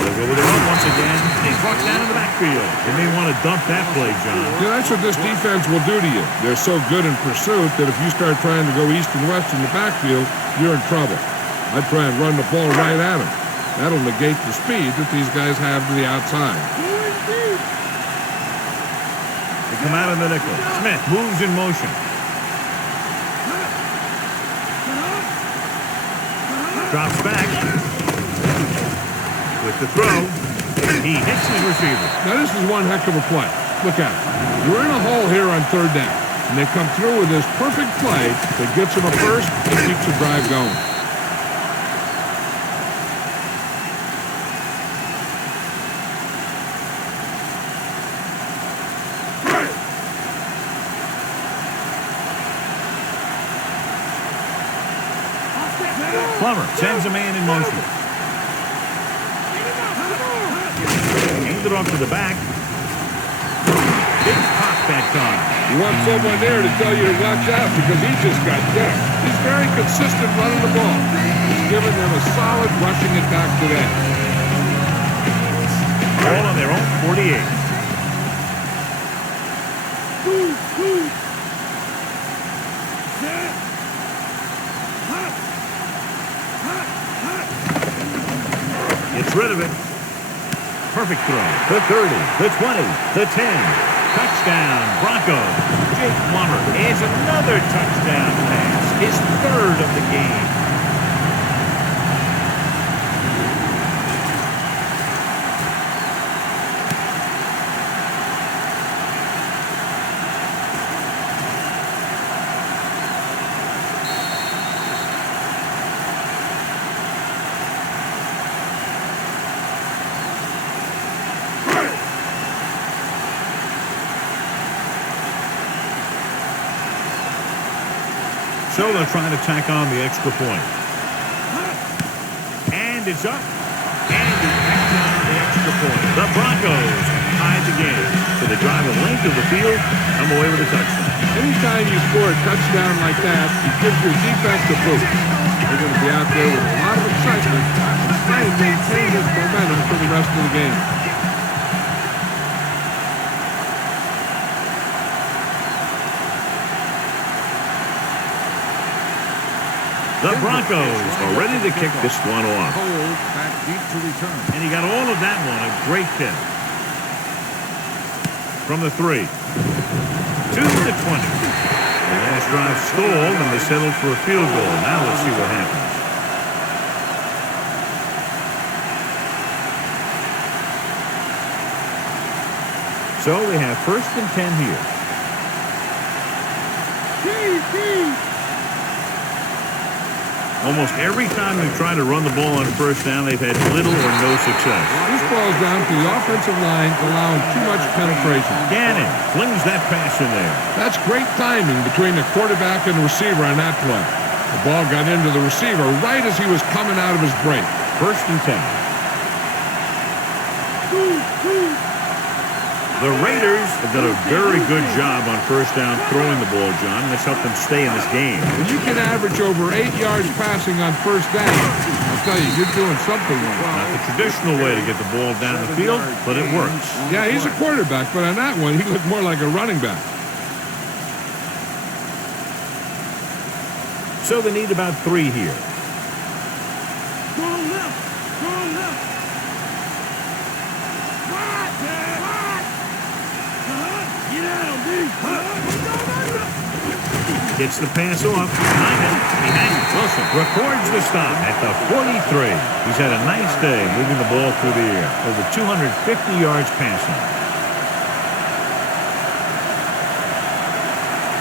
They'll go with the run once again. He's walked down in the backfield. They may want to dump that play, John. Yeah, that's what this defense will do to you. They're so good in pursuit that if you start trying to go east and west in the backfield, you're in trouble. I'd try and run the ball right at them. That'll negate the speed that these guys have to the outside. They come out in the nickel. Smith moves in motion. Drops back. With the throw, he hits his receiver. Now this is one heck of a play. Look at it. You're in a hole here on 3rd down, and they come through with this perfect play that gets them a first and keeps the drive going. Plummer sends a man in motion. Hands it off to the back. Big pop that time. You want someone there to tell you to watch out because he just got decked. He's very consistent running the ball. He's given them a solid rushing attack today. All on their own 48. Gets rid of it. Perfect throw. The 30, the 20, the 10. Touchdown, Broncos. Jake Plummer adds another touchdown pass. His 3rd of the game. So they're trying to tack on the extra point. is up. And he backs down the extra point. The Broncos tie the game. So they drive the length of the field, come away with a touchdown. Anytime you score a touchdown like that, it gives your defense a boost. They're going to be out there with a lot of excitement and try and maintain this momentum for the rest of the game. The Broncos are ready to kick this one off. Cole back deep to return. And he got all of that one. A great kick. From the 3. To the 20. The last drive stalled, and they settled for a field goal. Now let's see what happens. So they have 1st and 10 here. Almost every time they've tried to run the ball on 1st down, they've had little or no success. This boils down to the offensive line allowing too much penetration. Gannon flings that pass in there. That's great timing between the quarterback and the receiver on that play. The ball got into the receiver right as he was coming out of his break. 1st and 10. The Raiders have done a very good job on 1st down throwing the ball, John. That's helped them stay in this game. When you can average over 8 yards passing on 1st down, I'll tell you, you're doing something right. Not the traditional way to get the ball down the field, but it works. Yeah, he's a quarterback, but on that one, he looked more like a running back. So they need about 3 here. Go left. Go left. Gets the pass off. Hyman behind Wilson records the stop at the 43. He's had a nice day moving the ball through the air. Over 250 yards passing.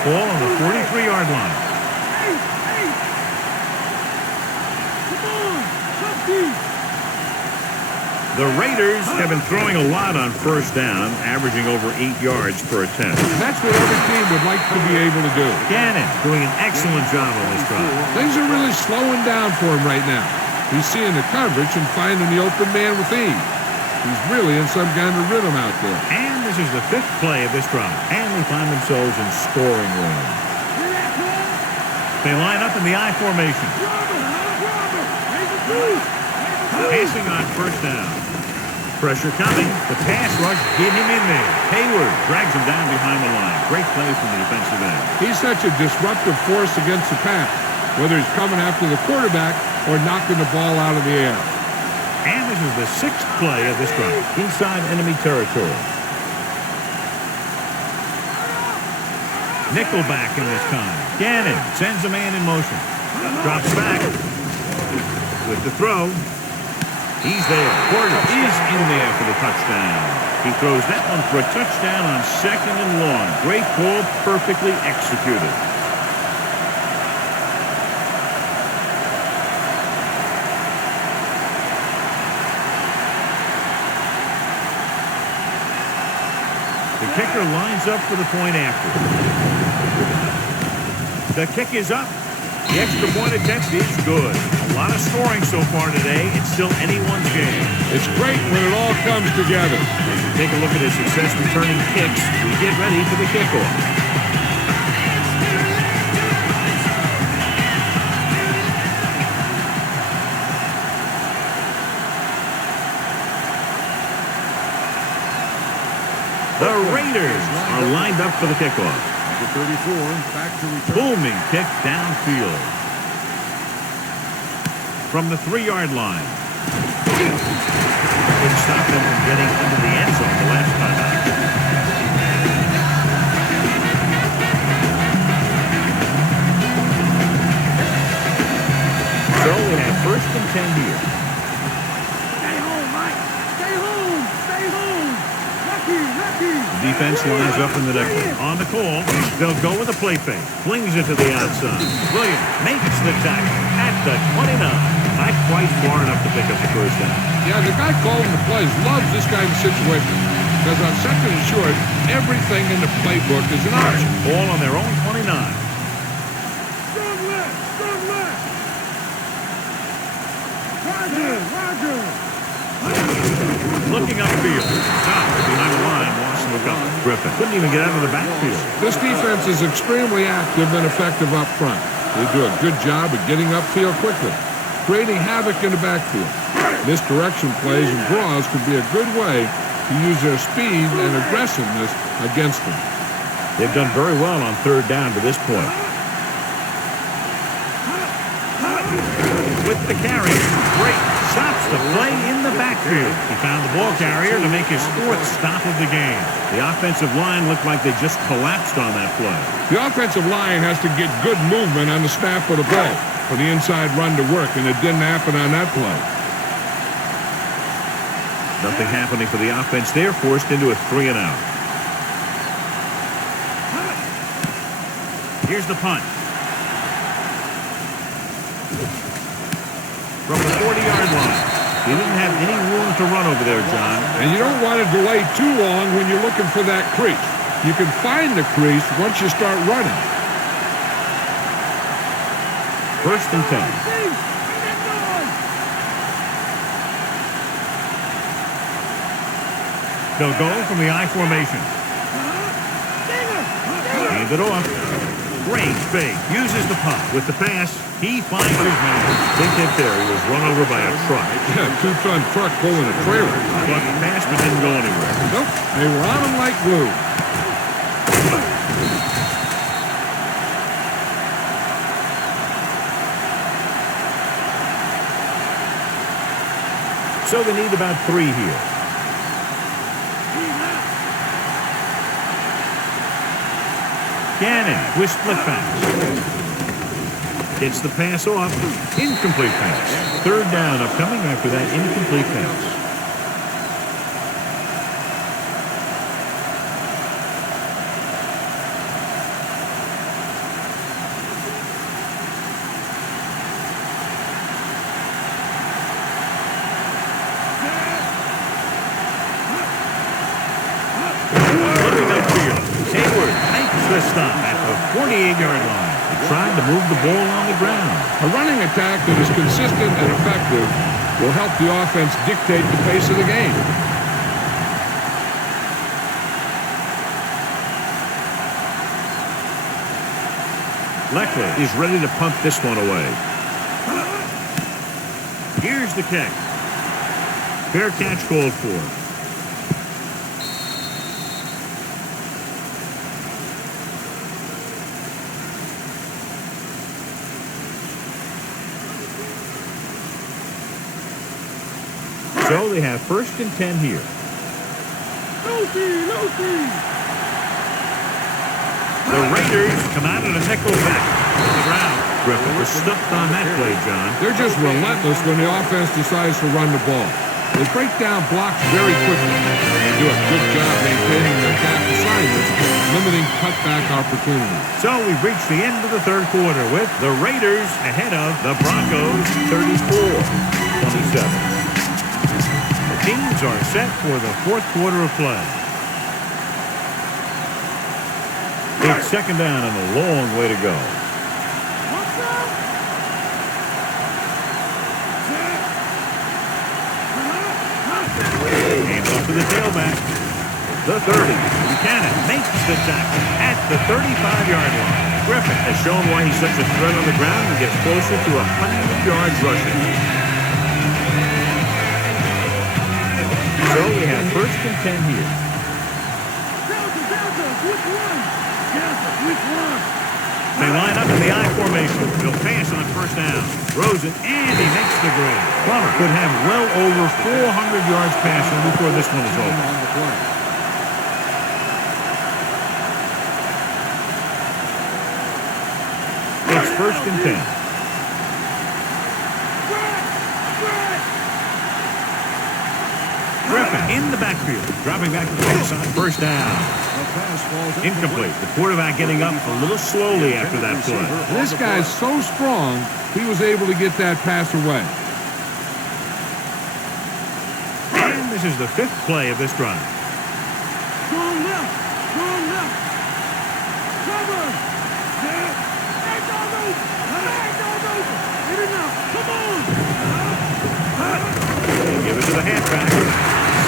Ball on the 43-yard line. Come on. Come deep. The Raiders have been throwing a lot on 1st down, averaging over 8 yards per attempt. That's what every team would like to be able to do. Gannon doing an excellent job on this drive. Things are really slowing down for him right now. He's seeing the coverage and finding the open man with ease. He's really in some kind of rhythm out there. And this is the 5th play of this drive. And they find themselves in scoring range. They line up in the I formation. Passing on 1st down. Pressure coming. The pass rush get him in there. Hayward drags him down behind the line. Great play from the defensive end. He's such a disruptive force against the pass, whether he's coming after the quarterback or knocking the ball out of the air. And this is the 6th play of this drive. Inside enemy territory. Nickelback in this time. Gannon sends a man in motion. Drops back. With the throw. He's there. Porter is in there for the touchdown. He throws that one for a touchdown on 2nd and long. Great ball, perfectly executed. The kicker lines up for the point after. The kick is up. The extra point attempt is good. A lot of scoring so far today. It's still anyone's game. It's great when it all comes together. As we take a look at his success returning kicks, we get ready for the kickoff. The Raiders are lined up for the kickoff. Number 34, back to return. Booming kick downfield. From the 3-yard line. Couldn't stop them from getting into the end zone the last time out. So we have 1st and 10 here. Stay home, Mike. Stay home. Stay home. Lucky. Defense lines up in the deck. On the call, they'll go with a play fake. Flings it to the outside. Williams makes the tackle at the 29. Not quite far enough to pick up the 1st down. Yeah, the guy calling the plays loves this kind of situation. Because on 2nd and short, everything in the playbook is an option. Ball on their own 29. Strong left. Looking upfield. Stopped behind the line. Lost to McCullough. Griffin couldn't even get out of the backfield. This defense is extremely active and effective up front. They do a good job of getting upfield quickly, creating havoc in the backfield. Misdirection plays and draws can be a good way to use their speed and aggressiveness against them. They've done very well on third down to this point. With the carry, great. Stops the play in the backfield. He found the ball carrier to make his fourth stop of the game. The offensive line looked like they just collapsed on that play. The offensive line has to get good movement on the snap of the ball for the inside run to work, and it didn't happen on that play. Nothing happening for the offense there, forced into a 3-and-out. Here's the punt. From the 40-yard line. He didn't have any room to run over there, John. And you don't want to delay too long when you're looking for that crease. You can find the crease once you start running. 1st and 10. They'll go from the I formation. Hand it off. Great fake. Uses the punt. With the pass, he finds his man. Big hit there. He was run over by a truck. Yeah, 2-ton truck pulling a trailer. Caught the pass, but didn't go anywhere. Nope. They were on him like glue. So they need about 3 here. Gannon with split pass. Gets the pass off. Incomplete pass. 3rd down upcoming after that incomplete pass. The stop at the 48-yard line. Trying to move the ball on the ground. A running attack that is consistent and effective will help the offense dictate the pace of the game. Leclerc is ready to punt this one away. Here's the kick. Fair catch called for. So they have 1st and 10 here. The Raiders come out of the nickel back to the ground. Griffin was stuck on that play, John. They're just relentless when the offense decides to run the ball. They break down blocks very quickly. They do a good job maintaining their gap assignments, limiting cutback opportunities. So we've reached the end of the 3rd quarter with the Raiders ahead of the Broncos 34-27. Teams are set for the 4th quarter of play. It's 2nd down and a long way to go. Hands off to the tailback. The 30. Buchanan makes the tackle at the 35-yard line. Griffin has shown why he's such a threat on the ground and gets closer to 100 yards rushing. So we have 1st and 10 here. They line up in the I formation. They'll pass on 1st down. Throws it, and he makes the grade. Plummer could have well over 400 yards passing before this one is over. It's 1st and 10. Griffin in the backfield, dropping back to the pass on 1st down. Incomplete. The quarterback getting up a little slowly after that play. This guy's so strong, he was able to get that pass away. And this is the 5th play of this drive. Strong left. Cover. Ain't no move. Good enough. Come on. the halfback.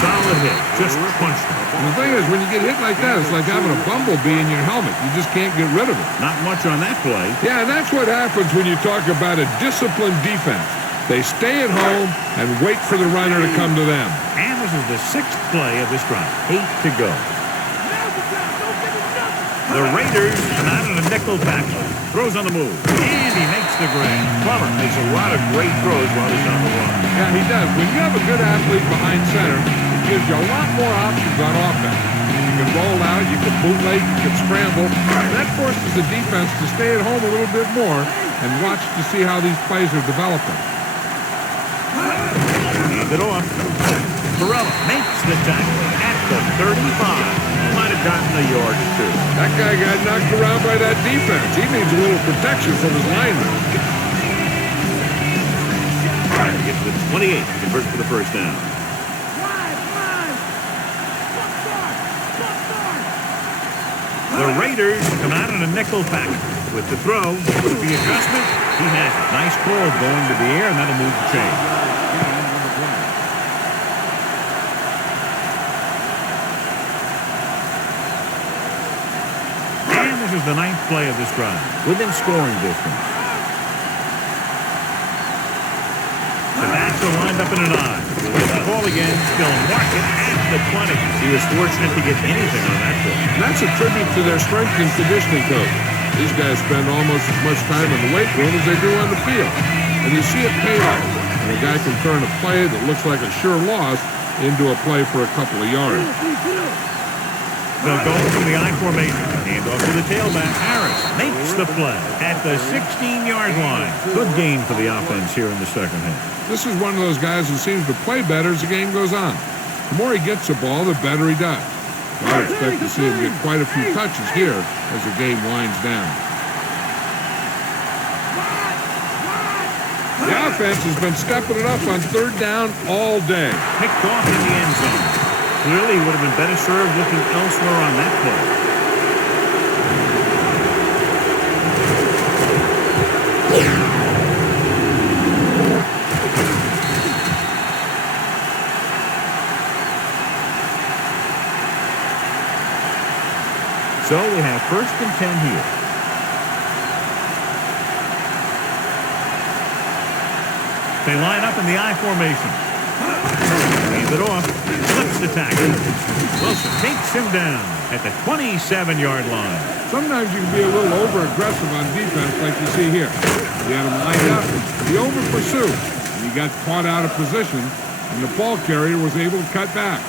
Solid hit. Just punched him. And the thing is, when you get hit like that, it's like having a bumblebee in your helmet. You just can't get rid of it. Not much on that play. Yeah, and that's what happens when you talk about a disciplined defense. They stay at home and wait for the runner to come to them. And this is the 6th play of this drive. 8 to go. The Raiders come out in a nickel tackle. Throws on the move. And he makes the grab. Plummer makes a lot of great throws while he's on the run. Yeah, he does. When you have a good athlete behind center, it gives you a lot more options on offense. You can roll out, you can bootleg, you can scramble. That forces the defense to stay at home a little bit more and watch to see how these plays are developing. Hand it off. Perella makes the tackle at the 35. Might have gotten a yard or two. That guy got knocked around by that defense. He needs a little protection from his lineman. All right, he gets to the 28. Converts for the first down. The Raiders come out in a nickel package. With the throw, with the adjustment, he has a nice call going to the air, and that'll move the chain. And this is the 9th play of this drive, within scoring distance. The backs are lined up in an eye. With the ball again, still mark it at the 20. He was fortunate to get anything on that play. That's a tribute to their strength and conditioning coach. These guys spend almost as much time in the weight room as they do on the field. And you see it pay off. And a guy can turn a play that looks like a sure loss into a play for a couple of yards. They'll go from the I formation. Hand off to the tailback. Harris makes the play at the 16-yard line. Good gain for the offense here in the second half. This is one of those guys who seems to play better as the game goes on. The more he gets the ball, the better he does. So I expect to see him get quite a few touches here as the game winds down. The offense has been stepping it up on 3rd down all day. Picked off in the end zone. Clearly, he would have been better served looking elsewhere on that play. So we have 1st and 10 here. They line up in the I formation. Hands it off. Slips the tackle. Wilson takes him down at the 27-yard line. Sometimes you can be a little over-aggressive on defense like you see here. You had him lined up. He over-pursued. And he got caught out of position, and the ball carrier was able to cut back.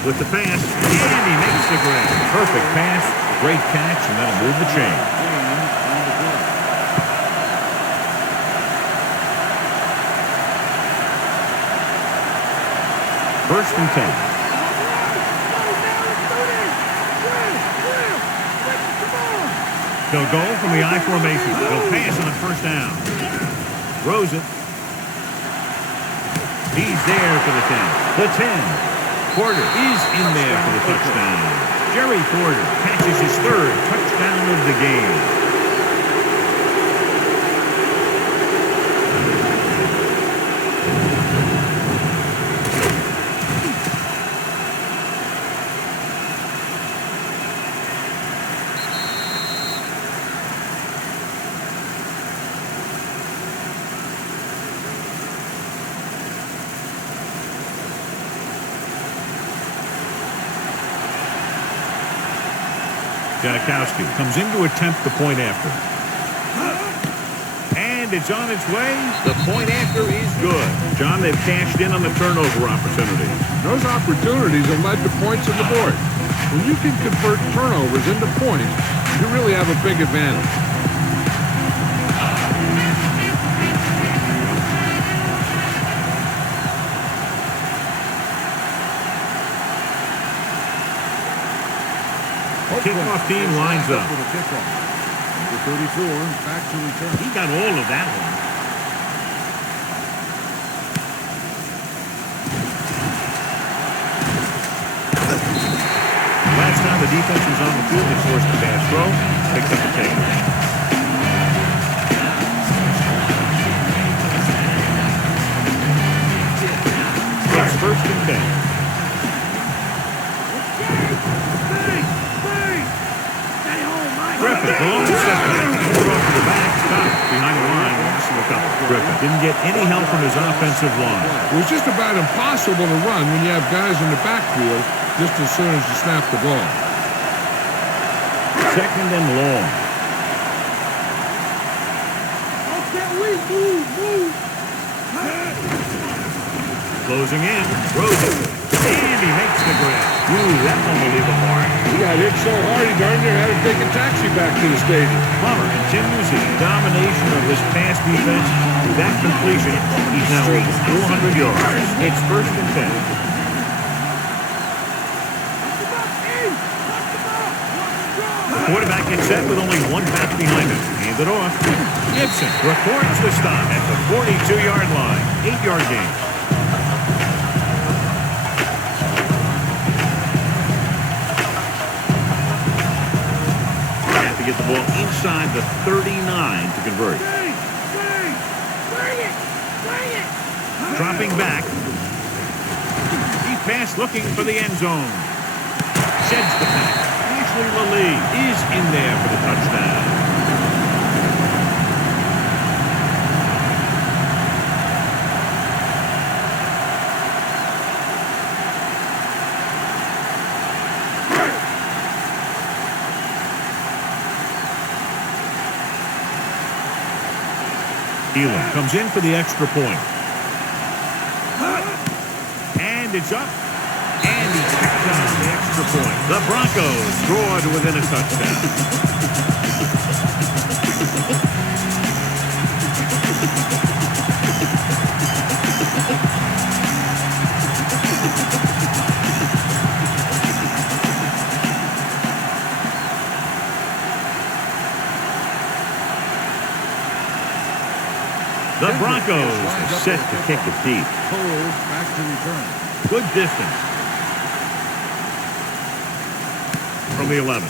With the pass, and he makes the grab. Perfect pass, great catch, and that'll move the chain. First and 10. They'll go from the I formation. They'll pass on the first down. Throws it. He's there for the 10. The 10. Porter is in there for the touchdown. Jerry Porter catches his 3rd touchdown of the game. Janikowski comes in to attempt the point after. And it's on its way. The point after is good. John, they've cashed in on the turnover opportunity. Those opportunities have led to points on the board. When you can convert turnovers into points, you really have a big advantage. Kickoff team lines up. Number 34, back to return. He got all of that one. First time the defense was on the field, they forced the pass throw, picked up the takeaway. It's first and 10. Griffin, long second. Throw to the back, stop behind the line. Griffin didn't get any help from his offensive line. It was just about impossible to run when you have guys in the backfield just as soon as you snap the ball. Second and long. Closing in, throws it, and he makes the grab. Ooh, that one will leave a mark. He got hit so hard he darn near had to take a taxi back to the stadium. Plummer continues his domination of this pass defense. With that completion, he's now over 400 yards. It's first and 10. The quarterback gets set with only one back behind him. Hand it off. Gibson records the stop at the 42-yard line. 8-yard gain. Get the ball inside the 39 to convert. Bring it! Dropping back. Deep pass looking for the end zone. Sheds the pass. Ashley Lilly is in there for the touchdown. Elam comes in for the extra point. And it's up. And he kicked down the extra point. The Broncos scored within a touchdown. The Broncos are set to kick it deep. Back to return. Good distance. From the 11.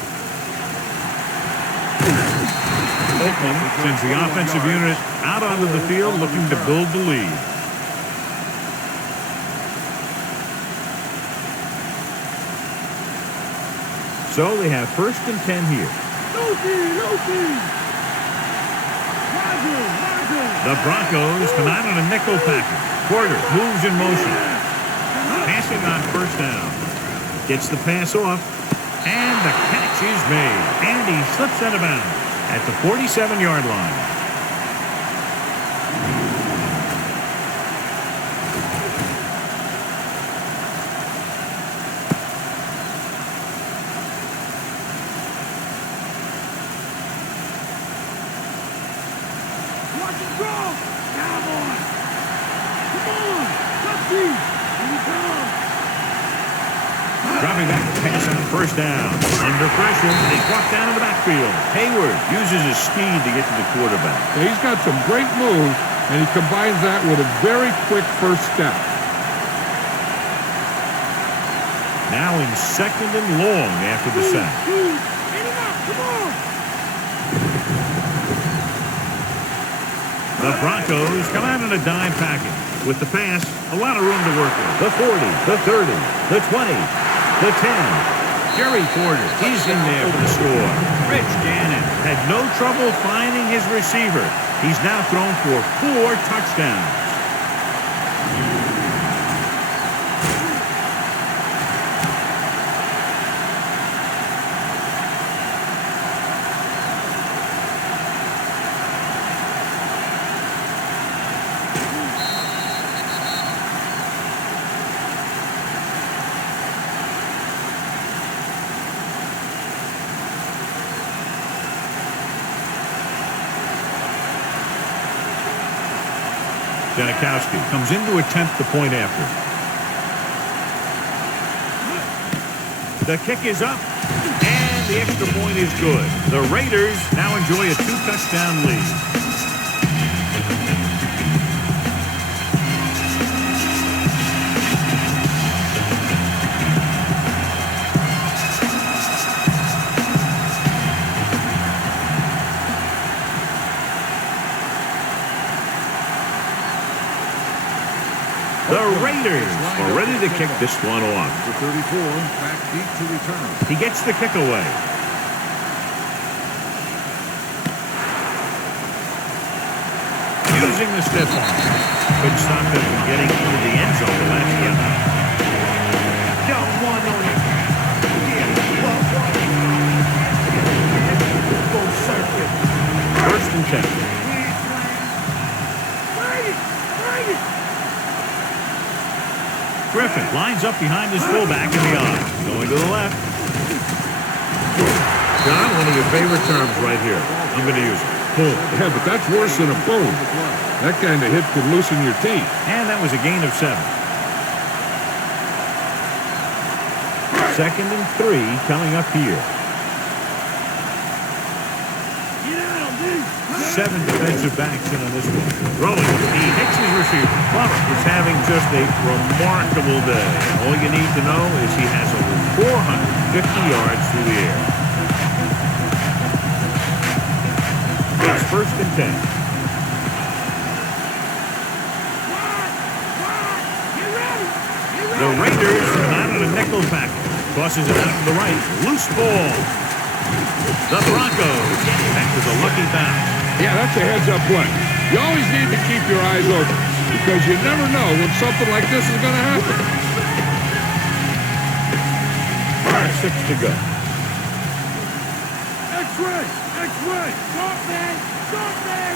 Oakland sends the offensive unit out onto the field looking to build the lead. So they have first and 10 here. The Broncos come out on a nickel package. Porter moves in motion. Passing on first down. Gets the pass off. And the catch is made. And he slips out of bounds at the 47-yard line. Dropping back to pass on first down. Under pressure, they walk down in the backfield. Hayward uses his speed to get to the quarterback. He's got some great moves, and he combines that with a very quick first step. Now in second and long after the sack. The Broncos come out in a dime package. With the pass, a lot of room to work with. The 40, the 30, the 20, the 10. Jerry Porter, he's in there for the score. Rich Gannon had no trouble finding his receiver. He's now thrown for 4 touchdowns. Janikowski comes in to attempt the point after. The kick is up, and the extra point is good. The Raiders now enjoy a 2-touchdown lead. Raiders are ready to kick this one off. The 34 back deep to return. He gets the kick away. Using the stiff arm. Could stop them from getting into the end zone the last game. Don't want on it. Go circuit. First and 10. Griffin lines up behind his fullback in the arm. Going to the left. John, one of your favorite terms right here. I'm going to use it. Boom. Yeah, but that's worse than a boom. That kind of hit could loosen your teeth. And that was a gain of 7. Second and 3 coming up here. 7 defensive backs in on this one. Throwing. He hits his receiver. Plummer is having just a remarkable day. All you need to know is he has over 450 yards through the air. It's first and 10. The Raiders are out of the nickel package. Tosses it out to the right. Loose ball. The Broncos back to the lucky bounce. Yeah, that's a heads-up play. You always need to keep your eyes open because you never know when something like this is going to happen. 6 to go. X-ray! X-ray! Stop, man! Stop, man!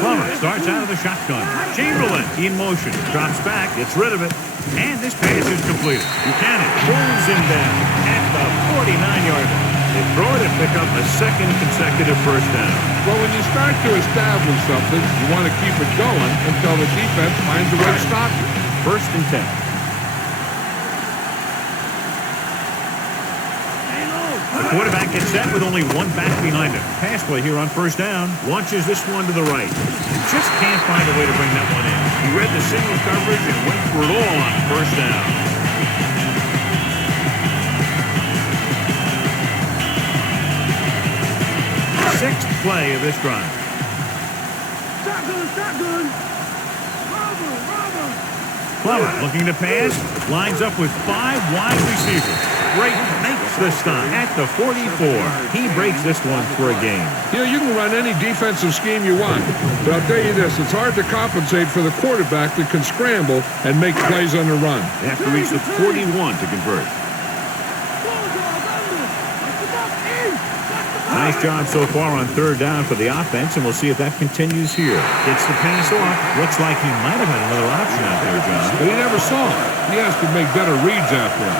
Plummer starts out of the shotgun. Chamberlain in motion. Drops back. Gets rid of it. And this pass is completed. Buchanan pulls him down at the 49-yard line. They throw it and pick up a second consecutive first down. Well, when you start to establish something, you want to keep it going until the defense finds a way to stop it. First and 10. The quarterback gets set with only one back behind him. Pass play here on first down. Launches this one to the right. Just can't find a way to bring that one in. He read the single coverage and went for it all on first down. Sixth play of this drive. Shotgun! Plummer looking to pass. Lines up with 5 wide receivers. Drayton makes the stop at the 44. He breaks this one for a gain. You know, you can run any defensive scheme you want, but I'll tell you this, it's hard to compensate for the quarterback that can scramble and make plays on the run. They have to reach the 41 to convert. Nice job so far on third down for the offense, and we'll see if that continues here. Gets the pass off. Looks like he might have had another option out there, John. But he never saw it. He has to make better reads after it.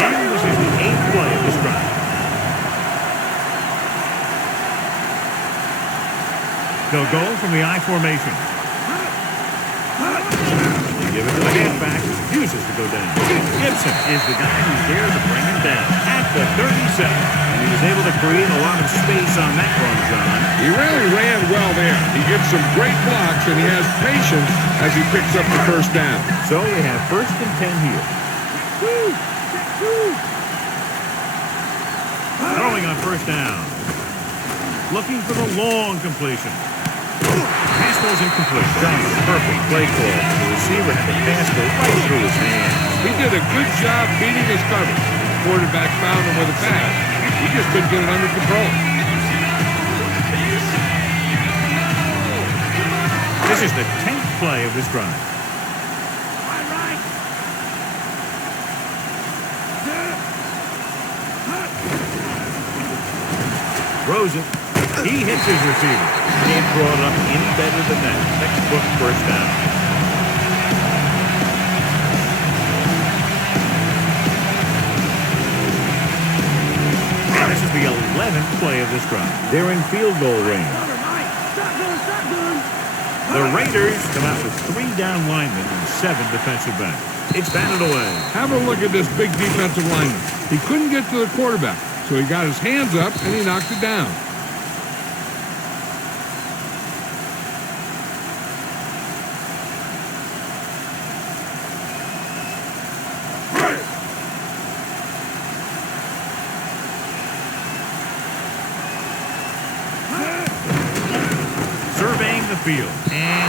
And this is the 8th play of this drive. They'll go from the I formation. Give it to the halfback, who refuses to go down. Gibson is the guy who's there to bring him down at the 37. And he was able to create a lot of space on that run, John. He really ran well there. He gets some great blocks, and he has patience as he picks up the first down. So we have first and 10 here. Throwing on first down. Looking for the long completion. Pass goes incomplete. John's perfect play call. The receiver had the pass go right through his hands. He did a good job beating his coverage. The quarterback found him with a pass. He just couldn't get it under control. This is the 10th play of this drive. Throws it. He hits his receiver. Can't draw it up any better than that. Textbook first down. And this is the 11th play of this drive. They're in field goal range. The Raiders come out with 3 down linemen and 7 defensive backs. It's batted away. Have a look at this big defensive lineman. He couldn't get to the quarterback, so he got his hands up and he knocked it down. field. And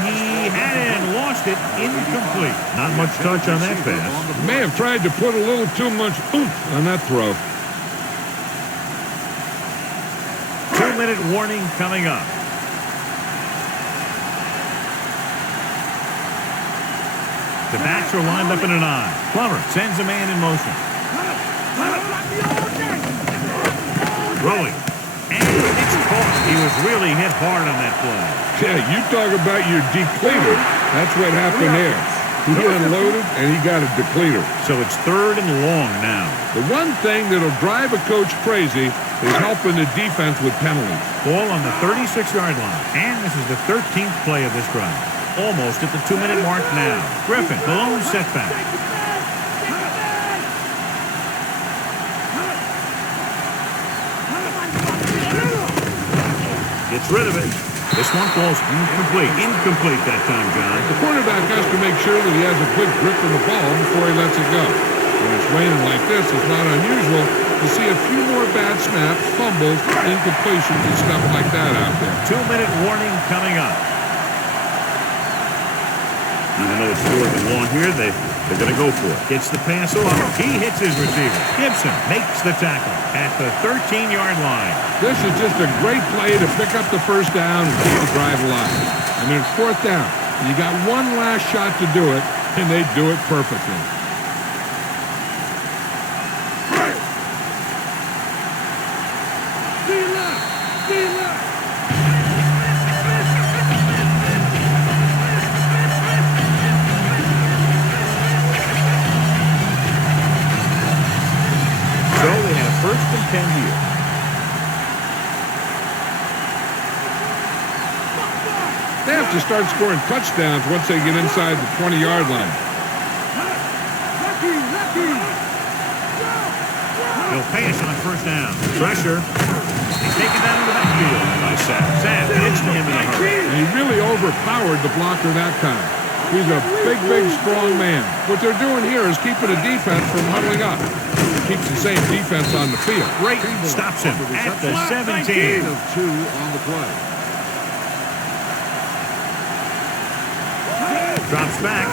he had it and lost it. Incomplete. Not much touch on that pass. May have tried to put a little too much oomph on that throw. 2-minute warning coming up. The backs are lined up in an eye. Plummer sends a man in motion. Throwing. And it's caught. He was really hit hard on that play. Yeah, you talk about your depleter. That's what happened there. He unloaded, and he got a depleter. So it's 3rd and long now. The one thing that'll drive a coach crazy is helping the defense with penalties. Ball on the 36-yard line. And this is the 13th play of this drive. Almost at the 2-minute mark now. Griffin, the lone setback. Gets rid of it. This one falls incomplete. Incomplete that time, John. The quarterback has to make sure that he has a good grip on the ball before he lets it go. When it's raining like this, it's not unusual to see a few more bad snaps, fumbles, incompletions, and stuff like that out there. 2-minute warning coming up. Even though it's 4th and long here, they're going to go for it. Gets the pass off. He hits his receiver. Gibson makes the tackle at the 13-yard line. This is just a great play to pick up the first down and keep the drive alive. And it's 4th down. You got one last shot to do it, and they do it perfectly. So they have 1st and 10 here. They have to start scoring touchdowns once they get inside the 20-yard line. He'll pass on 1st down. Pressure. He's taken down in the backfield by Sam. Sam hits him in a hurry. And he really overpowered the blocker that time. He's a big, strong man. What they're doing here is keeping the defense from huddling up. Keeps the same defense on the field. Great stops him at the 17. 2 on the play. Drops back.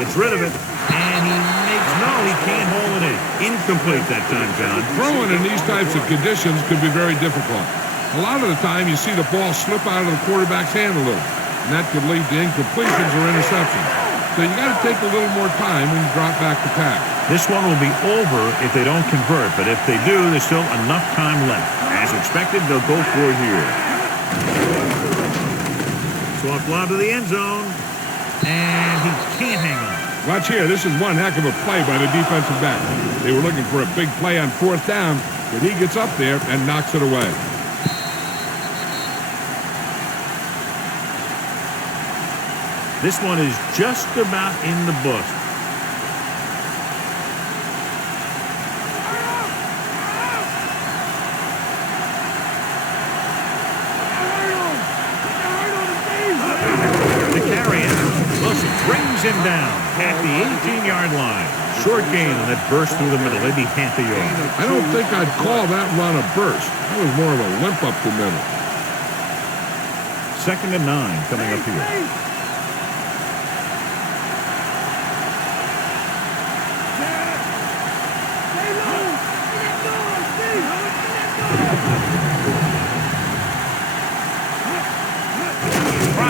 Gets rid of it. And he can't hold it in. Incomplete that time, John. Throwing in these types of conditions could be very difficult. A lot of the time you see the ball slip out of the quarterback's hand a little. And that could lead to incompletions or interceptions. So you got to take a little more time when you drop back to pass. This one will be over if they don't convert, but if they do, there's still enough time left. As expected, they'll go for it here. Soft lob to the end zone, and he can't hang on. Watch here. This is one heck of a play by the defensive back. They were looking for a big play on 4th down, but he gets up there and knocks it away. This one is just about in the book. The carry out. Wilson brings him down at the 18-yard line. Short gain on that burst through the middle, maybe half a yard. I don't think I'd call that run a burst. That was more of a limp up the middle. 2nd and 9 coming up here.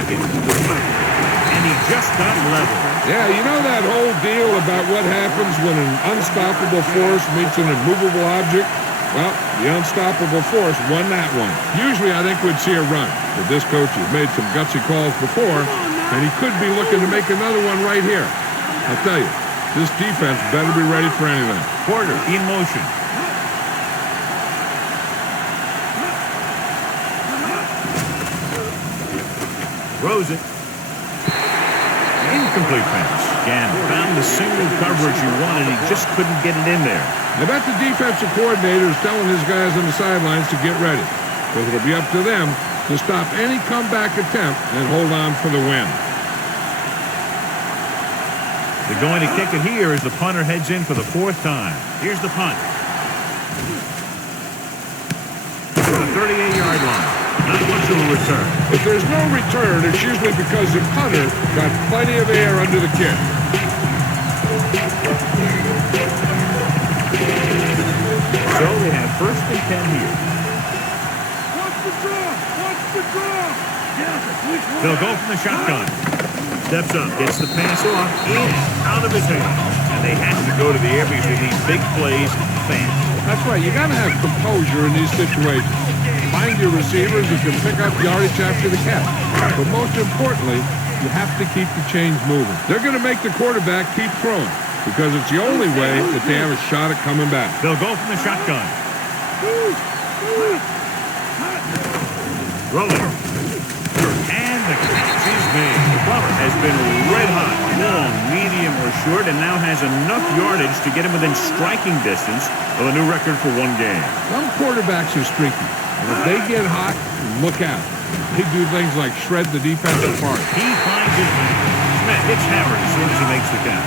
And he just got level. Yeah, you know that whole deal about what happens when an unstoppable force meets an immovable object? Well, the unstoppable force won that one. Usually I think we'd see a run, but this coach has made some gutsy calls before, and he could be looking to make another one right here. I'll tell you, this defense better be ready for anything. Porter in motion. Throws it. Incomplete pass. Again, found the single coverage he wanted. He just couldn't get it in there. I bet the defensive coordinator is telling his guys on the sidelines to get ready, because it'll be up to them to stop any comeback attempt and hold on for the win. They're going to kick it here as the punter heads in for the 4th time. Here's the punt. To the 38-yard line. Not much of a return. If there's no return, it's usually because the punter got plenty of air under the kick. So they have 1st and 10 here. Watch the draw! Watch the draw! They'll go from the shotgun. Steps up, gets the pass off, in, out of his hand. And they have to go to the air because they need big plays fast. That's right. You got to have composure in these situations. Find your receivers who can pick up yardage after the catch. But most importantly, you have to keep the chains moving. They're going to make the quarterback keep throwing because it's the only way that they have a shot at coming back. They'll go from the shotgun. Rolling. And the catch is made. Plummer has been red hot, long, medium, or short, and now has enough yardage to get him within striking distance of a new record for one game. Some quarterbacks are streaky, and if they get hot, look out. They do things like shred the defense apart. He finds his man. Smith hits hammered as soon as he makes the catch.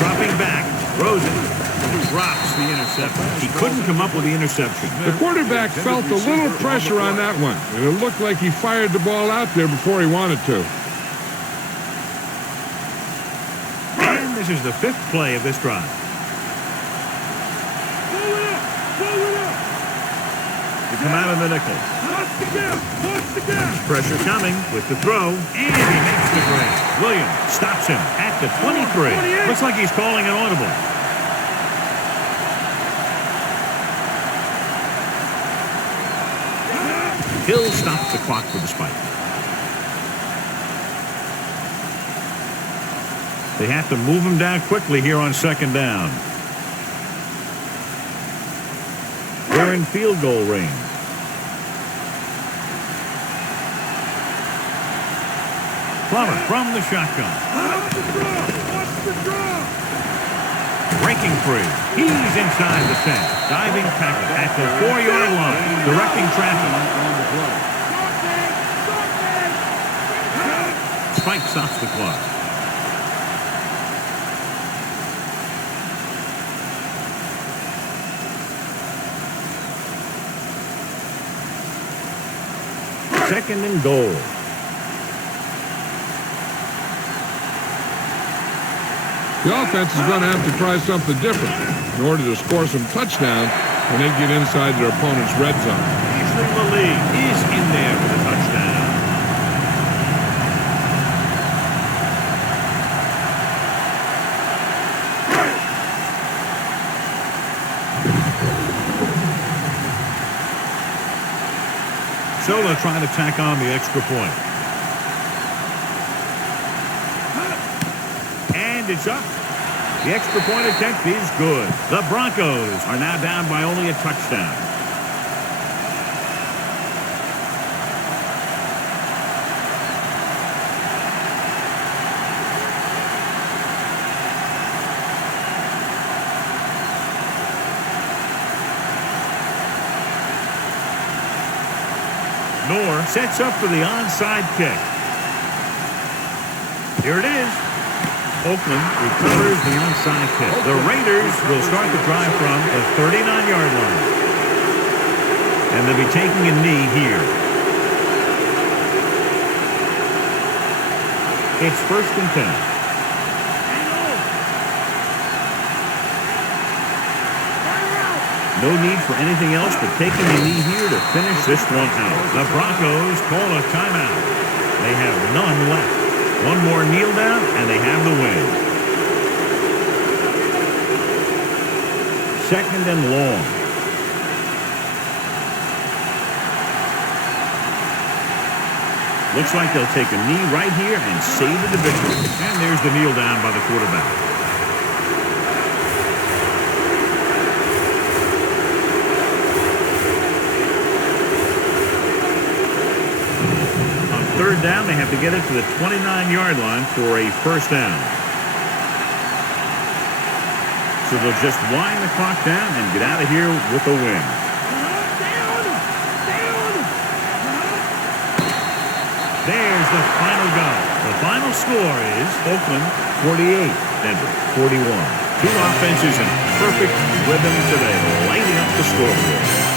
Dropping back, Rosen drops the interception. He couldn't come up with the interception. The quarterback felt a little pressure on that one, and it looked like he fired the ball out there before he wanted to. And this is the 5th play of this drive. They come out of the nickel. Pressure coming with the throw, and he makes the grab. Williams stops him at the 23. Looks like he's calling an audible. Hill stops the clock with the spike. They have to move him down quickly here on 2nd down. They're in field goal range. Plummer from the shotgun. Breaking free. He's inside the 10. Diving tackle at the 4-yard line. Directing traffic. Spike stops the clock. Second and goal. The offense is going to have to try something different in order to score some touchdowns when they get inside their opponent's red zone. Usually Malik is in there for the touchdown. So they'll try to tack on the extra point. And it's up. The extra point attempt is good. The Broncos are now down by only a touchdown. Noor sets up for the onside kick. Here it is. Oakland recovers the onside kick. The Raiders will start the drive from the 39-yard line. And they'll be taking a knee here. It's 1st and 10. No need for anything else but taking the knee here to finish this one out. The Broncos call a timeout. They have none left. One more kneel down, and they have the win. 2nd and long. Looks like they'll take a knee right here and savor the victory. And there's the kneel down by the quarterback. On 3rd down, they have to get it to the 29-yard line for a 1st down. So they'll just wind the clock down and get out of here with a win. There's the final go. The final score is Oakland 48, Denver 41. Two offenses in perfect rhythm today, lighting up the scoreboard.